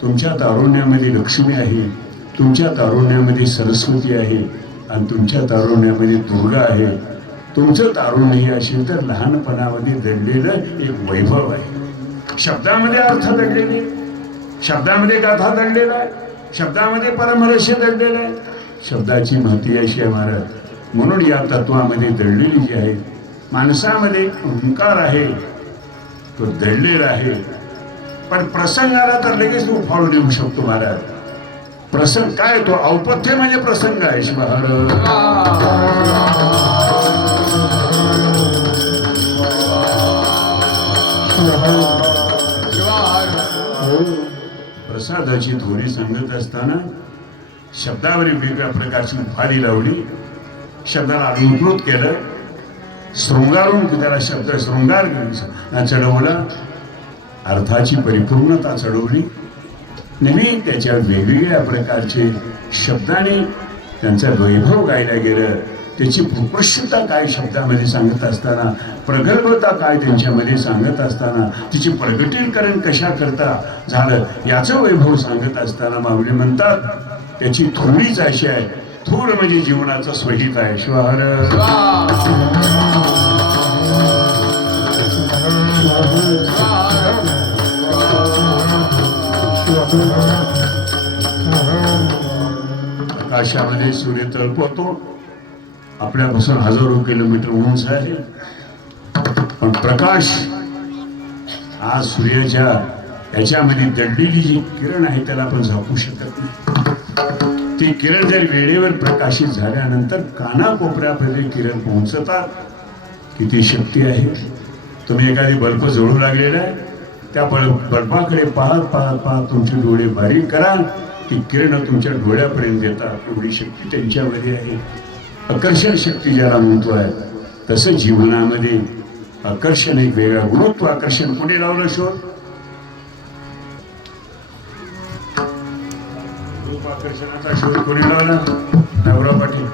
तुमच्या तारुण्यामध्ये लक्ष्मी आहे, तुमच्या तारुण्यामध्ये सरस्वती आहे आणि तुमच्या तारुण्यामध्ये दुर्गा आहे. तुमचं तारुण्य हे असेल तर लहानपणामध्ये दडलेलं एक वैभव आहे. शब्दामध्ये अर्थ दडलेले, शब्दामध्ये गाथा दडलेला आहे, शब्दामध्ये परमरहस्य दडलेलं आहे. शब्दाची महती अशी आहे महाराज. म्हणून या तत्वामध्ये दडलेली जी आहे, माणसामध्ये अहंकार आहे तो दडलेला आहे. पण प्रसंग आला तर लगेच तो उफाळून येऊ शकतो महाराज. प्रसंग काय, तो औपथ्य म्हणजे प्रसंग आहे. शिवार प्रसादाची थोडी सांगत असताना शब्दावर वेगवेगळ्या प्रकारची उपाधी लावली, शब्दाला अलंकृत केलं, शृंगारून त्याला शब्द शृंगार चढवला, अर्थाची परिपूर्णता चढवली. नेहमी त्याच्या वेगवेगळ्या प्रकारचे शब्दाने त्यांचा वैभव गायला गेलं. त्याची उत्कृष्टता काय शब्दामध्ये सांगत असताना, प्रगल्भता काय त्यांच्यामध्ये सांगत असताना, तिचे प्रगटीकरण कशा करता झालं याचं वैभव सांगत असताना माऊली म्हणतात त्याची थोडीच अशी आहे. थोर म्हणजे जीवनाचं स्वहित आहे. श्वार आकाशामध्ये सूर्य तळपतो, आपल्यापासून हजारो किलोमीटर उंच आहे, पण प्रकाश आज सूर्याच्या याच्यामध्ये दडलेली जी किरण आहे त्याला आपण झाकू शकत नाही. ती किरण जर वेळेवर प्रकाशित झाल्यानंतर कानाकोपऱ्यापर्यंत किरण पोहोचतात. किती शक्ती आहे. तुम्ही एखादी बल्ब जळू लागलेला आहे, त्या बल्बाकडे पाहत पाहत पाहत तुमचे डोळे बारीक करा, ती किरण तुमच्या डोळ्यापर्यंत येतात. एवढी शक्ती त्यांच्यामध्ये आहे. आकर्षण शक्ती ज्याला म्हणतो आहे तसं जीवनामध्ये आकर्षण एक वेगळा गुरुत्व आकर्षण कोणी लावलं शोध? आकर्षणाचा शोध कोणी लावला? नवरा पाटील.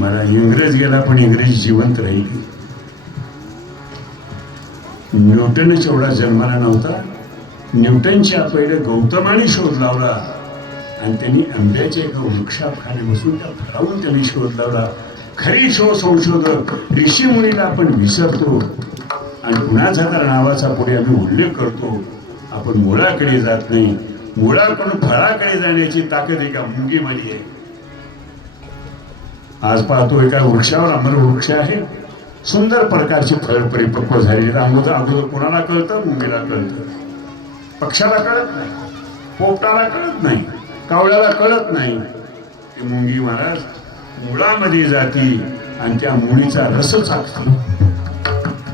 मला इंग्रज गेला पण इंग्रजी जिवंत राहिली. न्यूटनच एवढा जन्माला नव्हता. न्यूटनच्या पहिले गौतमाने शोध लावला आणि त्यांनी आंब्याच्या एका वृक्षाखाली बसून त्या फळावून त्यांनी शोध लावला. खरी संशोधक ऋषी मुनीला आपण विसरतो आणि कुणाचा तर नावाचा पुढे आम्ही उल्लेख करतो. आपण मुळाकडे जात नाही. मुळाकडून फळाकडे जाण्याची ताकद एका मुंगीमध्ये आहे. आज पाहतो एका वृक्षावर आंबर वृक्ष आहे, सुंदर प्रकारचे फळ परिपक्व झालेले. अगोदर कोणाला कळतं? मुंगीला कळतं. पक्षाला कळत नाही, पोपटाला कळत नाही, कावळ्याला कळत नाही. ती मुंगी महाराज मुळामध्ये जाती आणि त्या मुळीचा रस चाकते.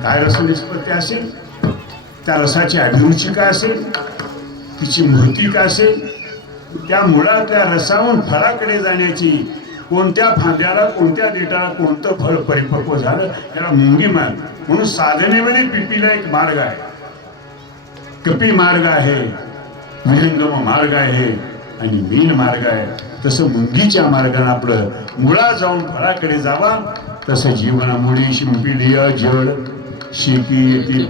काय रस निष्पत्ती असेल, त्या रसाची अभिरुची काय असेल, तिची महती काय असेल, त्या मुळातल्या रसावून फळाकडे जाण्याची कोणत्या फांद्याला कोणत्या देठाला कोणतं फळ परिपक्व झालं याला मुंगी मार्ग म्हणून साधनेमध्ये पिपीला एक मार्ग आहे. कपी मार्ग आहे, विहंगम मार्ग आहे आणि मीन मार्ग आहे. तसं मुंगीच्या मार्गाने आपलं मुळा जाऊन फळाकडे जावा. तसं जीवनामुळे शिंपिलिया जड शिकी येतील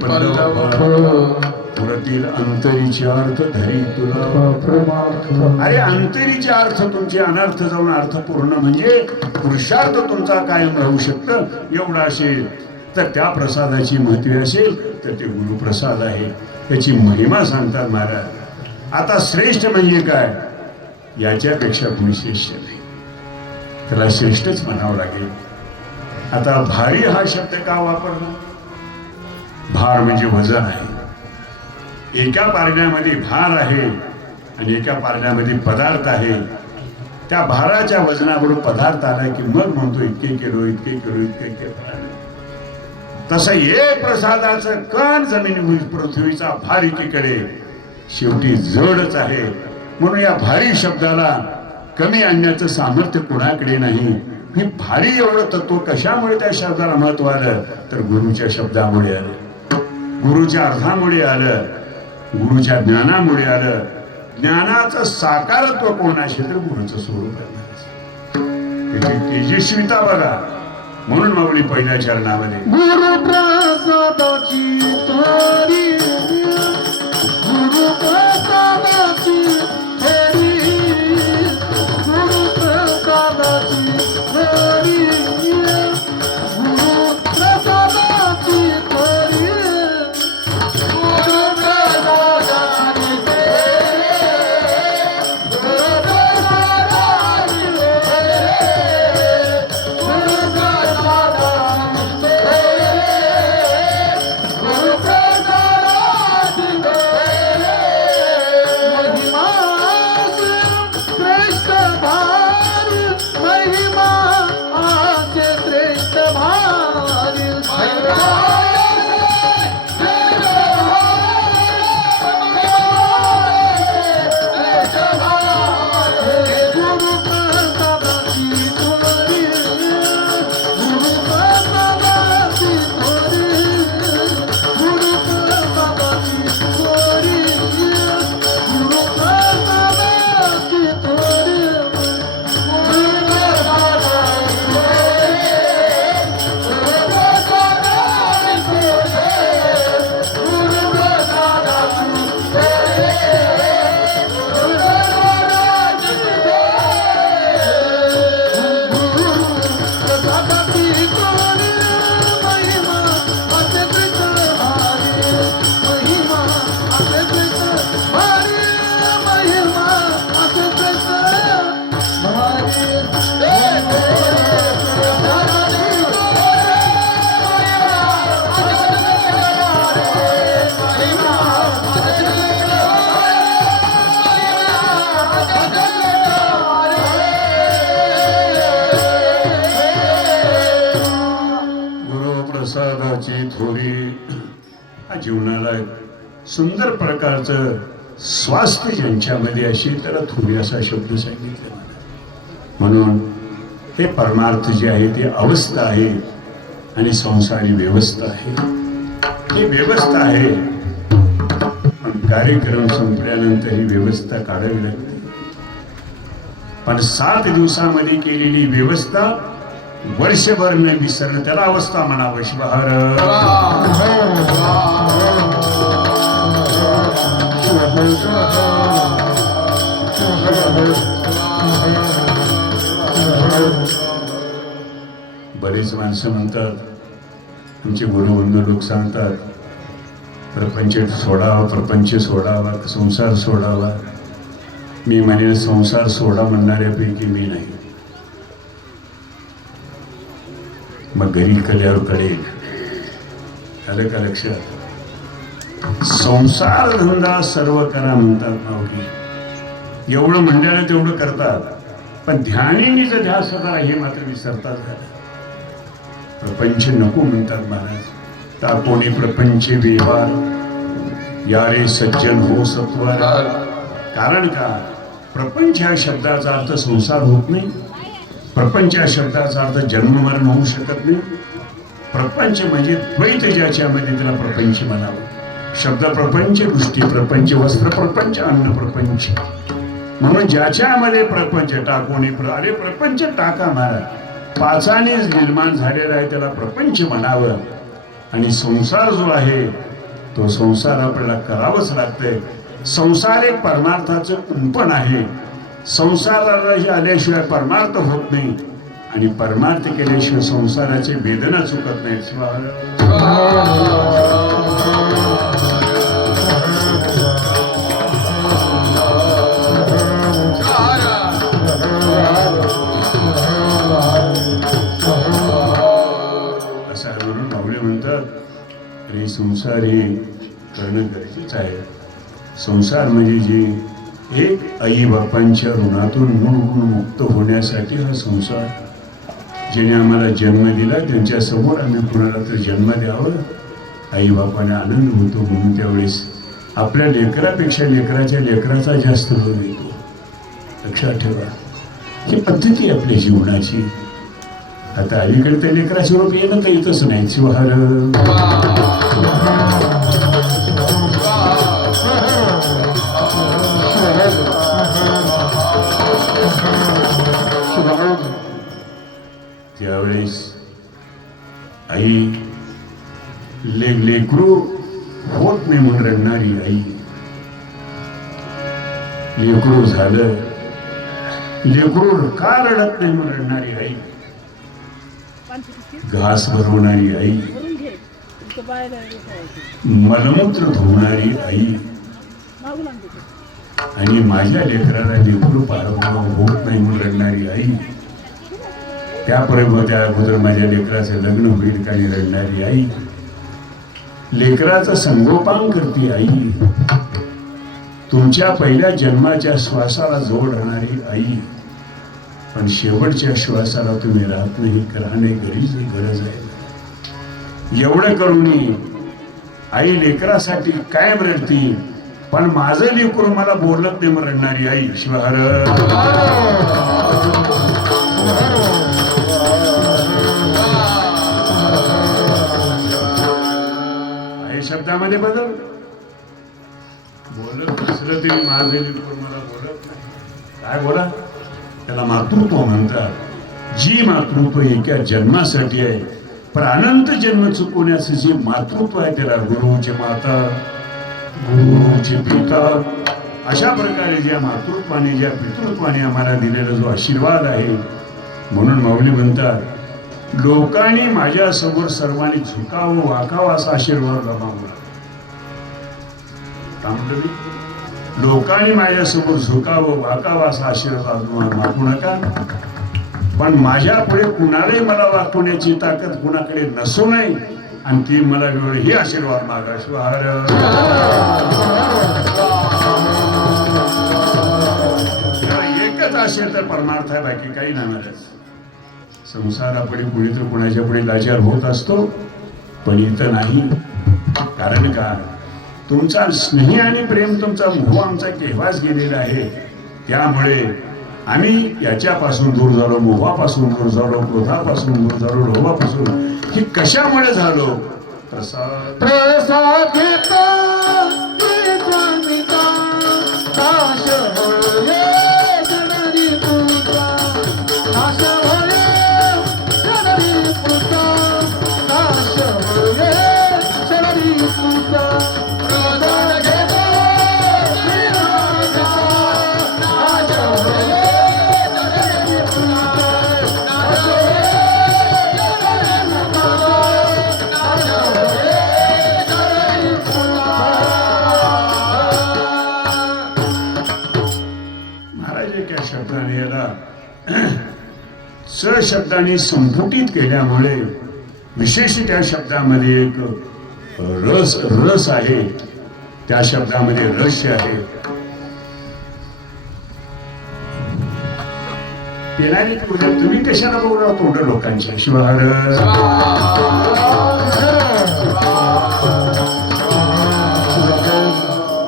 पुरातील अंतरीचे अर्थ धरी तुला. अरे अंतरीचे अर्थ तुमचे अनर्थ जाऊन अर्थपूर्ण म्हणजे पुरुषार्थ तुमचा कायम राहू शकतं. एवढा असेल तर त्या प्रसादाची महत्त्व असेल तर ते गुरुप्रसाद आहे. त्याची महिमा सांगतात महाराज. आता श्रेष्ठ म्हणजे काय याच्यापेक्षा कोणी श्रेष्ठ नाही. त्याला श्रेष्ठच म्हणावं लागेल. आता भारी हा शब्द का वापरला? भार म्हणजे वजन आहे. एका पारण्यामध्ये भार आहे आणि एका पारण्यामध्ये पदार्थ आहे. त्या भाराच्या वजनावरून पदार्थ आला की मग म्हणतो इतके किलो इतके किलो इतके किलो. तसं एक प्रसादाचं कण जमीन पृथ्वीचा भार एकीकडे शेवटी जडच आहे. म्हणून या भारी शब्दाला कमी आणण्याचं सामर्थ्य कुणाकडे नाही. ही भारी एवढं तत्व कशामुळे त्या शब्दाला महत्व आलं तर गुरुच्या शब्दामुळे आलं, गुरुच्या अर्थामुळे आलं, गुरुच्या ज्ञानामुळे आलं. ज्ञानाचं साकारत्व कोण असेल तर गुरुचं स्वरूप आहे. त्याची तेजस्विता बघा. म्हणून माऊली पहिल्या चरणामध्ये गुरु प्रसादाची थोडी, गुरु प्रसादाची थोडी, गुरु प्रसादाची थोडी, गुरु प्रसादाची थोडी, गुरु प्रसादाची महिमा हा जीवनाला सुंदर प्रकारचं स्वास्थ्य ज्यांच्यामध्ये असेल त्याला थोडी असा शब्द सांगितला म्हणून हे परमार्थ जे आहे ते अवस्था आहे आणि संसारी व्यवस्था आहे. ही व्यवस्था आहे पण कार्यक्रम संपल्यानंतर ही व्यवस्था काढावी लागते. पण 7 दिवसामध्ये केलेली व्यवस्था वर्षभर न विसरणं त्याला अवस्था म्हणावं. शिवहर बरेच माणसं म्हणतात आमचे गुरुबंधू लोक सांगतात प्रपंच सोडावा, प्रपंच सोडावा, संसार सोडावा. मी म्हणेल संसार सोडा म्हणणाऱ्यापैकी मी नाही. मग घरी कल्यावर कळेल. आलं का लक्षात? संसार धंदा सर्व करा म्हणतात माऊली. एवढं म्हणल्याला तेवढं करतात पण ध्यानीचं ध्यास करा हे मात्र विसरतात. प्रपंच नको म्हणतात महाराज. तापोनी प्रपंच व्यवहार यारे सज्जन हो सत्वर. कारण का प्रपंच या शब्दाचा अर्थ संसार होत नाही. प्रपंच या शब्दाचा अर्थ जन्म मरण होऊ शकत नाही. प्रपंच म्हणजे द्वैत ज्याच्यामध्ये त्याला प्रपंच म्हणावं. शब्द प्रपंच, दृष्टी प्रपंच, वस्त्र प्रपंच, अन्न प्रपंच. म्हणून ज्याच्यामध्ये प्रपंच टाकोनी अरे प्रपंच टाका महाराज. पाचानेच निर्माण झालेला आहे त्याला प्रपंच म्हणावं. आणि संसार जो आहे तो संसार आपल्याला करावंच लागतंय. संसार एक परमार्थाचं कुंपण आहे. संसाराला आल्याशिवाय परमार्थ होत नाही आणि परमार्थ केल्याशिवाय संसाराचे वेदना चुकत नाही. असं म्हणून माऊली म्हणतात अरे संसार हे करणं गरजेचं आहे. संसार म्हणजे जे एक आई बापांच्या ऋणातून मुक्त होण्यासाठी हा संसार. ज्याने आम्हाला जन्म दिला त्यांच्या समोर आम्ही कुणाला तर जन्म द्यावं. आई बापाने आनंद होतो म्हणून त्यावेळेस आपल्या लेकरापेक्षा लेकराच्या लेकराचा जास्त लोभ येतो. लक्षात ठेवा ही पद्धती आपल्या जीवनाची. आता अलीकडे त्या लेकराची रोप येणं तर येतच नाही. शिवहर त्यावेळेस आई लेकरू होत नाही म्हणून रडणारी आई. लेकरू झालं लेकरू का रडत नाही म्हणून रडणारी आई. घास भरवणारी आई, मलमूत्र धुवणारी आई आणि माझ्या लेकराला लेकरू होत नाही म्हणून रडणारी आई. त्यापर्यंत त्या अगोदर माझ्या लेकराचं लग्न होईल काही रडणारी आई. लेकराचं संगोपन करते आई. तुमच्या पहिल्या जन्माच्या श्वासाला जोड राहणारी आई. पण शेवटच्या श्वासाला तुम्ही राहत नाही. राहणे गरज आहे. एवढं करूनही आई लेकरासाठी कायम रडती. पण माझं लेकरू मला बोलत नाही म्हणून रडणारी आई. शिवहर शब्दामध्ये बदल. बोलत नसलं तरी माझं लेकरू मला बोलत नाही. काय बोला त्याला मातृत्व म्हणतात. जी मातृत्व एका जन्मासाठी आहे पण अनंत जन्म चुकवण्याचं जे मातृत्व आहे त्याला गुरुची माता गुरुची पिता अशा प्रकारे ज्या मातृत्वाने ज्या पितृत्वाने आम्हाला दिलेला जो आशीर्वाद आहे. म्हणून माऊली म्हणतात लोकांनी माझ्या समोर सर्वांनी झुकावं वाकावं असा आशीर्वाद मागला. लोकांनी माझ्या समोर झुकावं वाकावं असा आशीर्वाद मागू नका. पण माझ्या पुढे कुणालाही मला वाकवण्याची ताकद कुणाकडे नसू नये आणि ती मला वेळ ही आशीर्वाद मागा. शिवहर एकच असेल तर परमार्थ आहे. बाकी काही नाही महाराज. संसारापुढे कुणी तर कुणाच्या पुढे लाचार होत असतो पण इथं नाही. कारण का तुमचा स्नेह आणि प्रेम, तुमचा मोह आमचा केव्हाच गेलेला आहे. त्यामुळे आम्ही याच्यापासून दूर झालो, मोहापासून दूर झालो, क्रोधापासून दूर झालो, लोभापासून. हे कशामुळे झालो? प्रसाद प्रसादित स्वामीचा नाश होय जननी तुझा, नाश होय जननी तुझा, नाश होय जननी तुझा. प्रसाद घेतो श्रीरामाचा, नाश होय जननी तुझा, नाश होय जननी तुझा, नाश होय जननी तुझा. महाराज एका शब्दाने याला स शब्दाने संपुटित केल्यामुळे विशेष त्या शब्दामध्ये एक रस आहे. त्या शब्दामध्ये रहस्य आहे. पेनाने तुम्ही कशाला बोलला तोंड लोकांच्या शिवार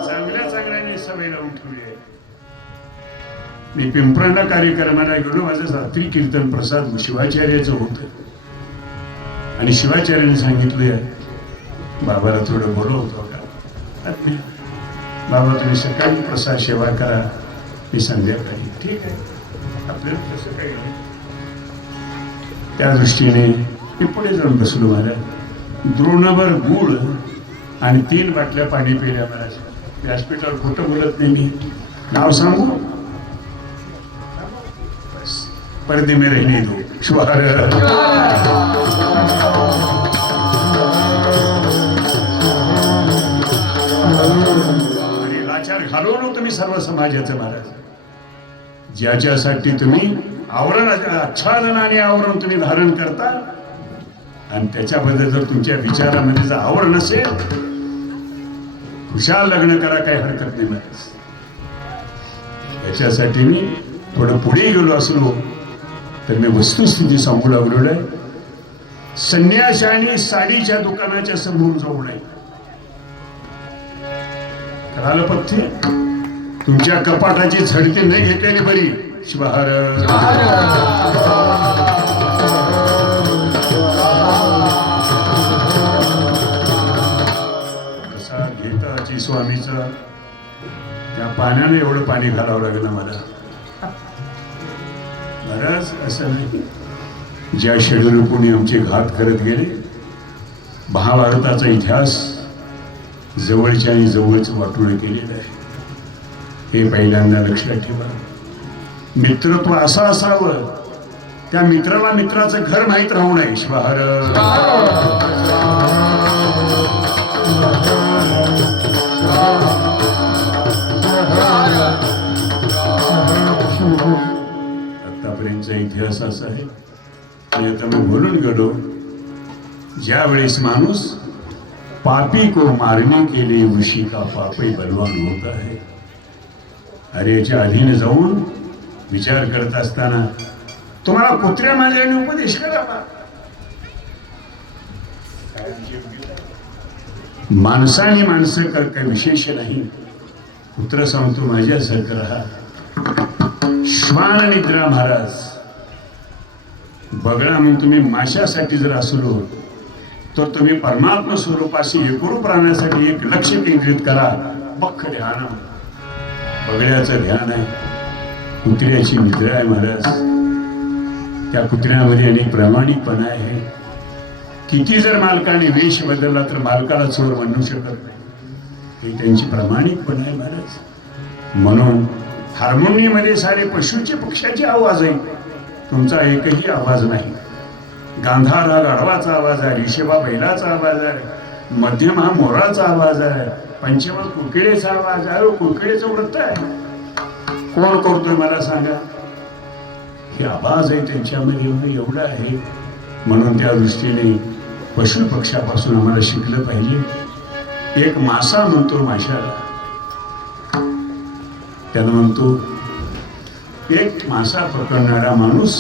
चांगल्याने सवय लावून ठेवली आहे. मी पिंपळांना कार्यक्रमाला गेलो. माझं रात्री कीर्तन प्रसाद शिवाचार्याचं होतं आणि शिवाचार्याने सांगितलं बाबाला थोडं बोलवतो का. बाबा तुम्ही सकाळी प्रसाद सेवा करा, मी संध्याकाळी. ठीक आहे, आपल्याला तसं काही नाही. त्या दृष्टीने मी पुढे जाऊन बसलो. मला द्रोणभर गुळ आणि 3 बाटल्या पाणी पिल्या. मला व्यासपीठावर खोटं बोलत नाही मी. नाव सांगू? पर्दे में रहने दो. आणि लाचार घालवलो तुम्ही सर्व समाजाचं. महाराज ज्याच्यासाठी तुम्ही आवरण आच्छादन आणि आवरण तुम्ही धारण करता आणि त्याच्याबद्दल जर तुमच्या विचारामध्ये जर आवड नसेल, खुशाल लग्न करा, काही हरकत नाही. महाराज याच्यासाठी मी थोडं पुढे गेलो असलो तर मी वस्तुस्थिती सांगू लागलेलो आहे. संन्यास आणि साडीच्या दुकानाच्या समोर जाऊ नये. कळालं पथ्य? तुमच्या कपाटाची झडती नाही घेतलेली बरी. शिवाहार कसा घेताची स्वामीचं त्या पाण्याने एवढं पाणी घालावं लागलं मला. महाराज असं नाही. ज्या षडरूपोने आमचे घात करत गेले, महाभारताचा इतिहास जवळच्या आणि जवळच वाटोळे केलेलं आहे. हे पहिल्यांदा लक्षात ठेवा. मित्रत्व असं असावं, त्या मित्राला मित्राचं घर माहीत राहू नये. शिवाहार आतापर्यंतचा इतिहास असा आहे. आणि आता मी बोलून गेलो, ज्या वेळेस माणूस पापी को मारने के लिए ऋषि का पापी बलवान होता है. अरे याच्या अधीन जाऊन विचार करत असताना तुम्हाला कुत्र्या मांजराने उपदेश करावा. माणसाने माणसं काही विशेष नाही. कुत्र सांगतो माझ्यासारखं राहा. श्वान निद्रा महाराज बगळा म्हणून तुम्ही माशासाठी जर असलो तर तुम्ही परमात्मा स्वरूपाशी एकरूप राहण्यासाठी एक लक्ष केंद्रित करा. बख्ख ध्यान. बगळ्याचं ध्यान आहे, कुत्र्याची निद्रा आहे. महाराज त्या कुत्र्यामध्ये अनेक प्रामाणिकपणा आहे. किती जर मालकाने वेश बदलला तर मालकाला चोर म्हणू शकत नाही. हे त्यांची प्रामाणिकपणा आहे महाराज. म्हणून हार्मोनियममध्ये सारे पशुचे पक्ष्याचे आवाज आहे, तुमचा एकही आवाज नाही. गांधार हा गाढवाचा आवाज आहे, ऋषभा बैलाचा आवाज आहे, मध्यम हा मोराचा आवाज आहे, पंचम हा कुरकिडेचा आवाज आहे. कुरकिडेचं व्रत आहे. कोण करतोय मला सांगा? हे आवाज आहे त्यांच्यामध्ये एवढा आहे. म्हणून त्या दृष्टीने पशु पक्षापासून आम्हाला शिकलं पाहिजे. एक मासा म्हणतो माशाला, त्यानं म्हणतो एक मासा पकडणारा माणूस,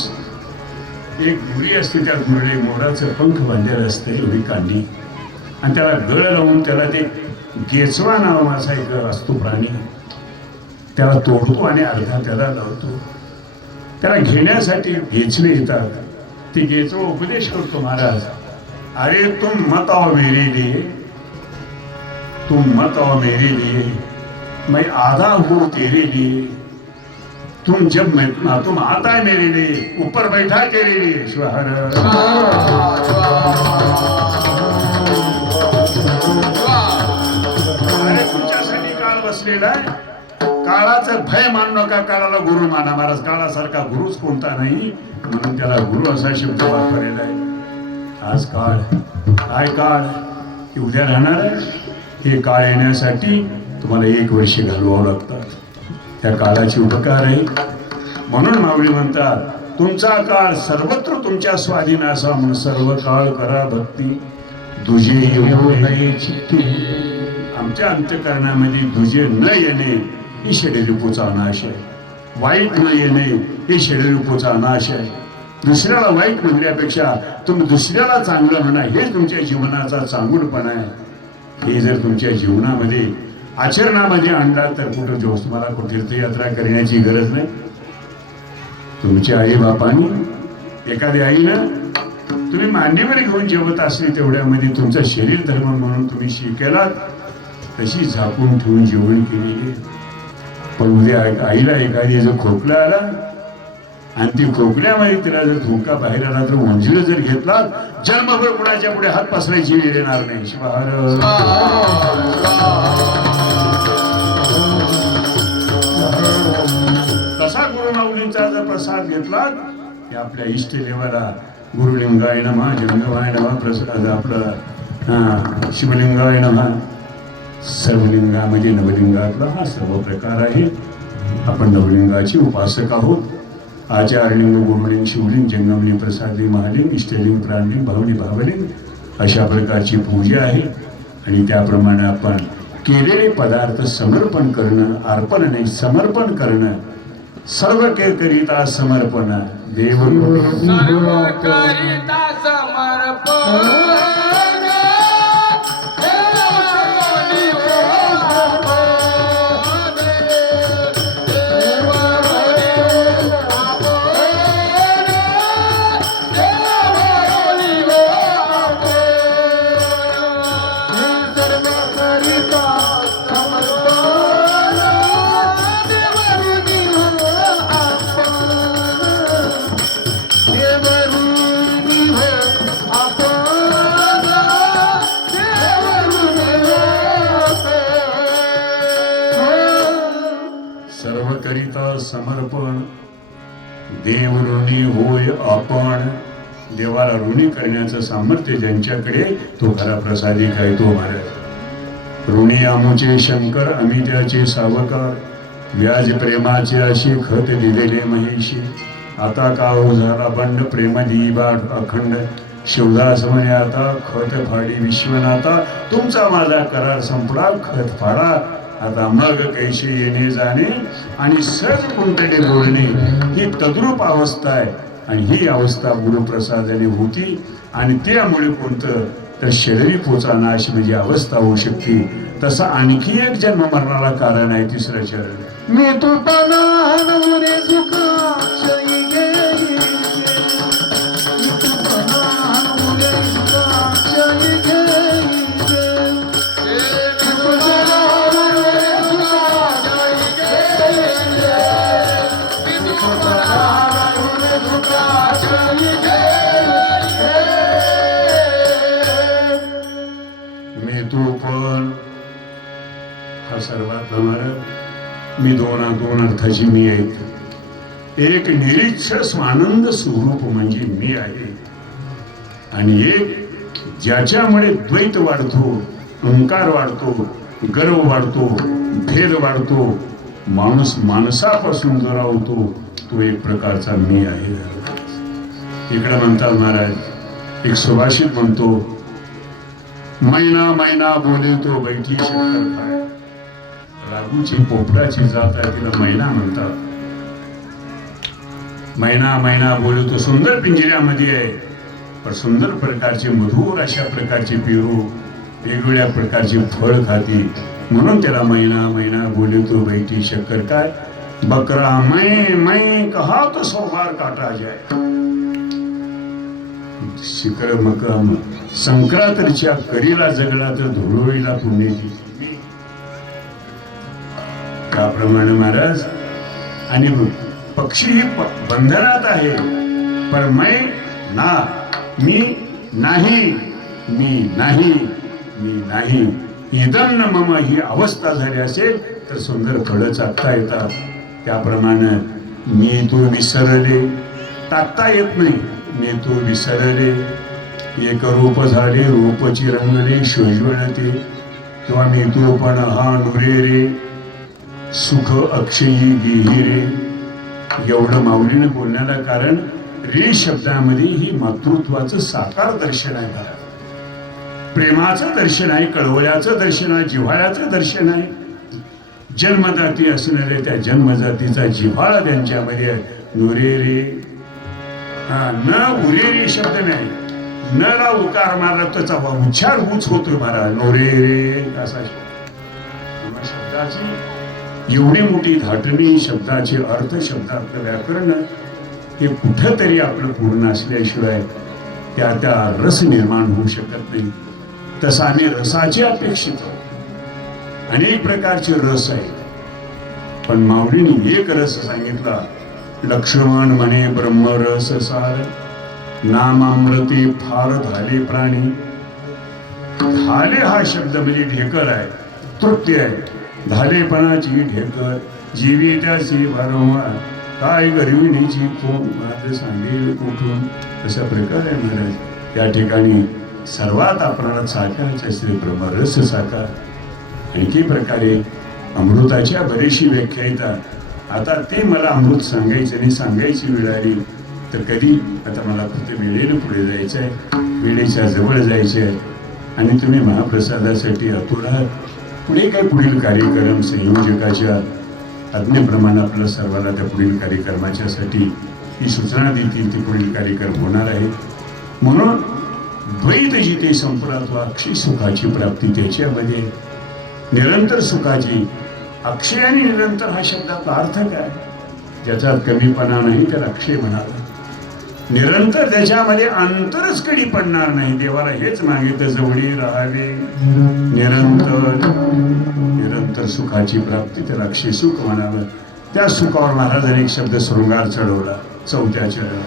एक गुरी असते, त्या गुरडे मोराचं पंख बांधलेलं असतं एवढी कांडी. आणि त्याला गळ लावून त्याला ते गेचवा नावाचा एक असतो प्राणी, त्याला तोडतो आणि अर्धा त्याला लावतो. त्याला घेण्यासाठी गेचणे येतात. ते गेचवा उपदेश करतो महाराज, अरे तुम मत आओ मेरे लिए, तुम मत आओ मेरे लिए, मैं आधा हूँ तेरे लिए, तुम जब मैं तुम आता है मेरे लिए, ऊपर बैठा तेरे लिए. अरे तुमच्यासाठी काळ बसलेला आहे. काळाचं भय मानू नका, काळाला गुरु माना. महाराज काळासारखा गुरुच कोणता नाही, म्हणून त्याला गुरु असा शब्द वापरलेला आहे. आज काळ काय काळ की उद्या राहणार आहे. हे काळ येण्यासाठी तुम्हाला 1 वर्ष घालवावं लागतात. त्या काळाचे उपकार आहे. म्हणून माऊली म्हणतात, तुमचा काळ सर्वत्र तुमच्या स्वाधीन असा, म्हणून सर्व काळ करा भक्ती, दुजे येऊ नये चित्ती. आमच्या अंतःकरणामध्ये दुजे न येणे ही षडरिपूचा नाश आहे. वाईट न येणे हे षडरिपूचा नाश आहे. दुसऱ्याला वाईट म्हणण्यापेक्षा तुम्ही दुसऱ्याला चांगलं म्हणा, हे तुमच्या जीवनाचा चांगुलपणा आहे. हे जर तुमच्या जीवनामध्ये आचरणामध्ये आणला तर कुठं जोस तुम्हाला कुठे तीर्थयात्रा करण्याची गरज नाही. तुमच्या आई बापानी, एखाद्या आईनं तुम्ही मांडीवर घेऊन जेवत असले तेवढ्यामध्ये तुमचं शरीर धर्म म्हणून तुम्ही शिकेलात, तशी झाकून ठेवून जेवण केलेली. पण उद्या आईला एखादी जर खोकला आला आणि ती खोकल्यामध्ये तिला जर धोका बाहेर आला तर उंजीर जर घेतला, जन्मभर कुणाच्या पुढे हात पसरायची वेळ येणार नाही. तसा गुरु माऊलींचा जर प्रसाद घेतला की आपल्या इष्ट देवाला गुरुलिंगाय नमः, जंगमाय नमः, प्रसाद आपला शिवलिंगाय नमः, सर्वलिंगामध्ये नवलिंगातला हा सर्व प्रकार आहे. आपण नवलिंगाचे उपासक आहोत. आचार्यलिंग, गुरुलिंग, शिवलिंग, जंगमलिंग, प्रसादलिंग, महालिंग, इष्टलिंग, प्राणलिंग, भावलिंग, भावलिंग अशा प्रकारची पूजा आहे. आणि त्याप्रमाणे आपण केलेले पदार्थ समर्पण करणं, अर्पण नाही समर्पण करणं, सर्व के करिता समर्पण, देव सर्व करिता समर्पण. समर्पण, देव ऋणी होय आपण. देवाला ऋणी करण्याचं सामर्थ्य ज्यांच्याकडे, तो खरा प्रसादी काय तो महाराज. ऋणी आमुचे शंकर, आम्ही त्याचे सावकार, व्याज प्रेमाचे अशी खत दिलेले महेशी. आता का हो झाला बंड, प्रेमदी बाट अखंड, शिवदास म्हणे आता खत फाडी विश्वनाथा. तुमचा माझा करार संपला, खत फाडा आता मग कैसे येणे जाणे. आणि सहज कुंतडे बोलणे ही तद्रूप अवस्था आहे. आणि ही अवस्था गुरुप्रसादाने होती. आणि त्यामुळे कोणतं तर शरीरी पोचा नाश म्हणजे अवस्था होऊ शकते. तसा आणखी एक जन्म मरणाला कारण आहे, तिसरं चरण. मी तो सर्वात मी दोन अर्थाची मी आहेत. एक निरीच्छ स्वानंद स्वरूप म्हणजे मी आहे. आणि एक ज्याच्यामुळे द्वैत वाढतो, अहंकार वाढतो, गर्व वाढतो, भेद वाढतो, माणूस माणसापासून दुरावतो, तो एक प्रकारचा मी आहे. इकडे म्हणतात महाराज, एक सुभाषित म्हणतो, मैना मैना बोले तो बैठी शक्कर खाय. राघूची पोपटाची जात आहे, तिला मैना म्हणतात. मैना मैना बोले तो सुंदर पिंजऱ्यामध्ये आहे, पण सुंदर प्रकारचे मधुर अशा प्रकारचे पेरू वेगवेगळ्या प्रकारचे फळ खाते, म्हणून त्याला महिना महिना बोले तो बैठी शक्कर काय बकरा मैं कहा तो सोमवार काटा जाय. शिकळ मकम संक्रांतीच्या करीला जगला तर धुळोळीला पुण्याची. त्याप्रमाणे महाराज आणि पक्षी ही बंधनात आहे, पण मी नाही इदम न मम ही अवस्था झाली असेल तर सुंदर फळं चाकता येतात. त्याप्रमाणे मी तो विसरले टाकता येत नाही. मी तो विसरले एक रूप झाले रूपची रंगले शोजवळते किंवा मी तो पण हा नुरे रे सुख अक्षयी गेही रे. एवढं माऊलीने बोलण्याला कारण रे शब्दामध्ये ही मातृत्वाचं साकार दर्शन आहे. मला प्रेमाचं दर्शन आहे, कळवळ्याचं दर्शन आहे, जिव्हाळ्याचं दर्शन आहे. जन्मजाती असणाऱ्या त्या जन्मजातीचा जिव्हाळा त्यांच्यामध्ये आहे. नुरे रे न उरे रे शब्द नाही, न ला उकार मारला त्याचा उच्चार उच होतोय महाराज. नोरे रे असा शब्दाची एवढी मोठी धाटणी, शब्दाचे अर्थ, शब्दातलं व्याकरण हे कुठंतरी आपलं पूर्ण असल्याशिवाय त्या रस निर्माण होऊ शकत नाही. तसं आम्ही रसाचे अपेक्षित आहोत. अनेक प्रकारचे रस आहेत, पण माऊलीने एक रस सांगितला. लक्ष्मण म्हणे ब्रह्मरस सार नामामृते फार झाले प्राणी. झाले हा शब्द म्हणजे ढेकर आहे, तृप्ती आहे. झालेपणाची ढेकर जीवी त्याची वारंवार काय गरविणीची कोण माझं सांगेल कुठून. अशा प्रकार आहे महाराज. त्या ठिकाणी सर्वात आपणाला साकारायचे असते ब्रह्मरस साकार. आणखी प्रकारे अमृताच्या बरीचशी व्याख्या येतात. आता ते मला अमृत सांगायचं आणि सांगायची वेळ आली तर कधी. आता मला फक्त वेळेनं पुढे जायचं आहे, वेळेच्या जवळ जायचे आहे. आणि तुम्ही महाप्रसादासाठी आतुर आहात. पुढे काय पुढील कार्यक्रम संयोजकाच्या आज्ञेप्रमाणे आपल्या सर्वांना त्या पुढील कार्यक्रमाच्यासाठी ही सूचना देतील ते पुढील कार्यक्रम होणार आहे. म्हणून द्वैत जिथे संपलात अक्षय सुखाची प्राप्ती त्याच्यामध्ये निरंतर सुखाची. अक्षय आणि निरंतर हा शब्दाचा अर्थ काय? ज्याच्यात कमीपणा नाही त्याला अक्षय म्हणाला. निरंतर त्याच्यामध्ये अंतरच कधी पडणार नाही. देवाला हेच मागितलं जवळी राहावे निरंतर सुखाची प्राप्ती, त्याला अक्षय सुख म्हणावं. त्या सुखावर महाराजांनी एक शब्द शृंगार चढवला, चौथ्या चढवला.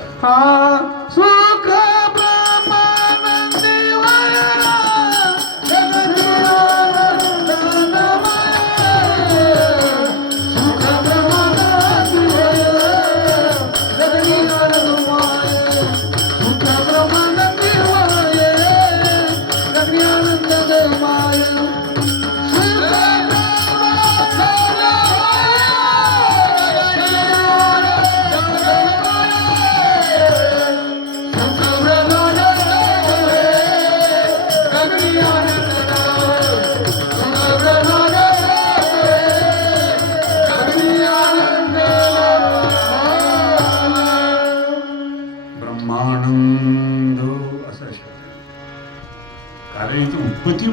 सुख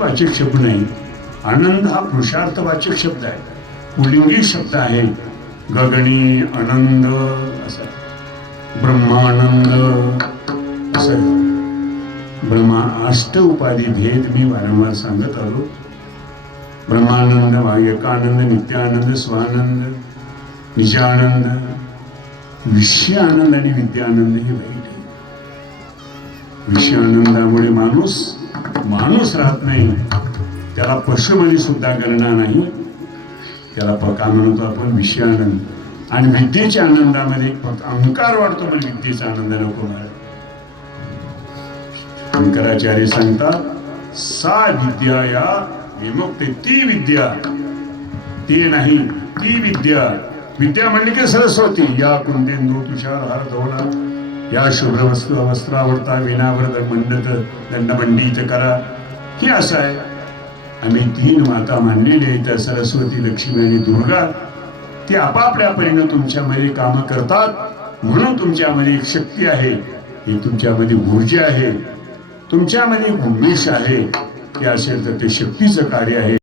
वाचक शब्द नाही. आनंद हा पुरुषार्थवाचक शब्द आहे, पुल्लिंगी शब्द आहे. गगनी आनंद असा, ब्रह्मानंद असं. ब्रह्मा अष्ट उपाधी भेद मी वारंवार सांगत आलो. ब्रह्मानंद, एकानंद, नित्यानंद, स्वानंद, निजानंद, विषयानंद आणि विद्यानंद हे वाईट आहे. विषयानंदामुळे माणूस राहत नाही, त्याला पशुबली सुद्धा करणार नाही. त्याला पका म्हणतो आपण विषयानंद. आणि विद्येच्या आनंदामध्ये फक्त अहंकार वाढतो, पण विद्येचा आनंद नको मला. शंकराचार्य सांगतात सा विद्या या विमुक्ती. ती विद्या ते नाही, ती विद्या. विद्या म्हणली की सरस्वती. या कुंदेंदू तुषार हार धवला, या शुभ्र वस्त्रावरता विनावर दंडमंडित करा. हे असं आहे. आम्ही तीन माता मानलेली आहेत, त्या सरस्वती, लक्ष्मी आणि दुर्गा. ते आपापल्या परीने तुमच्यामध्ये काम करतात. म्हणून तुमच्यामध्ये एक शक्ती आहे, ही तुमच्यामध्ये ऊर्जा आहे, तुमच्यामध्ये उन्मेष आहे. ते असेल तर ते शक्तीचं कार्य आहे.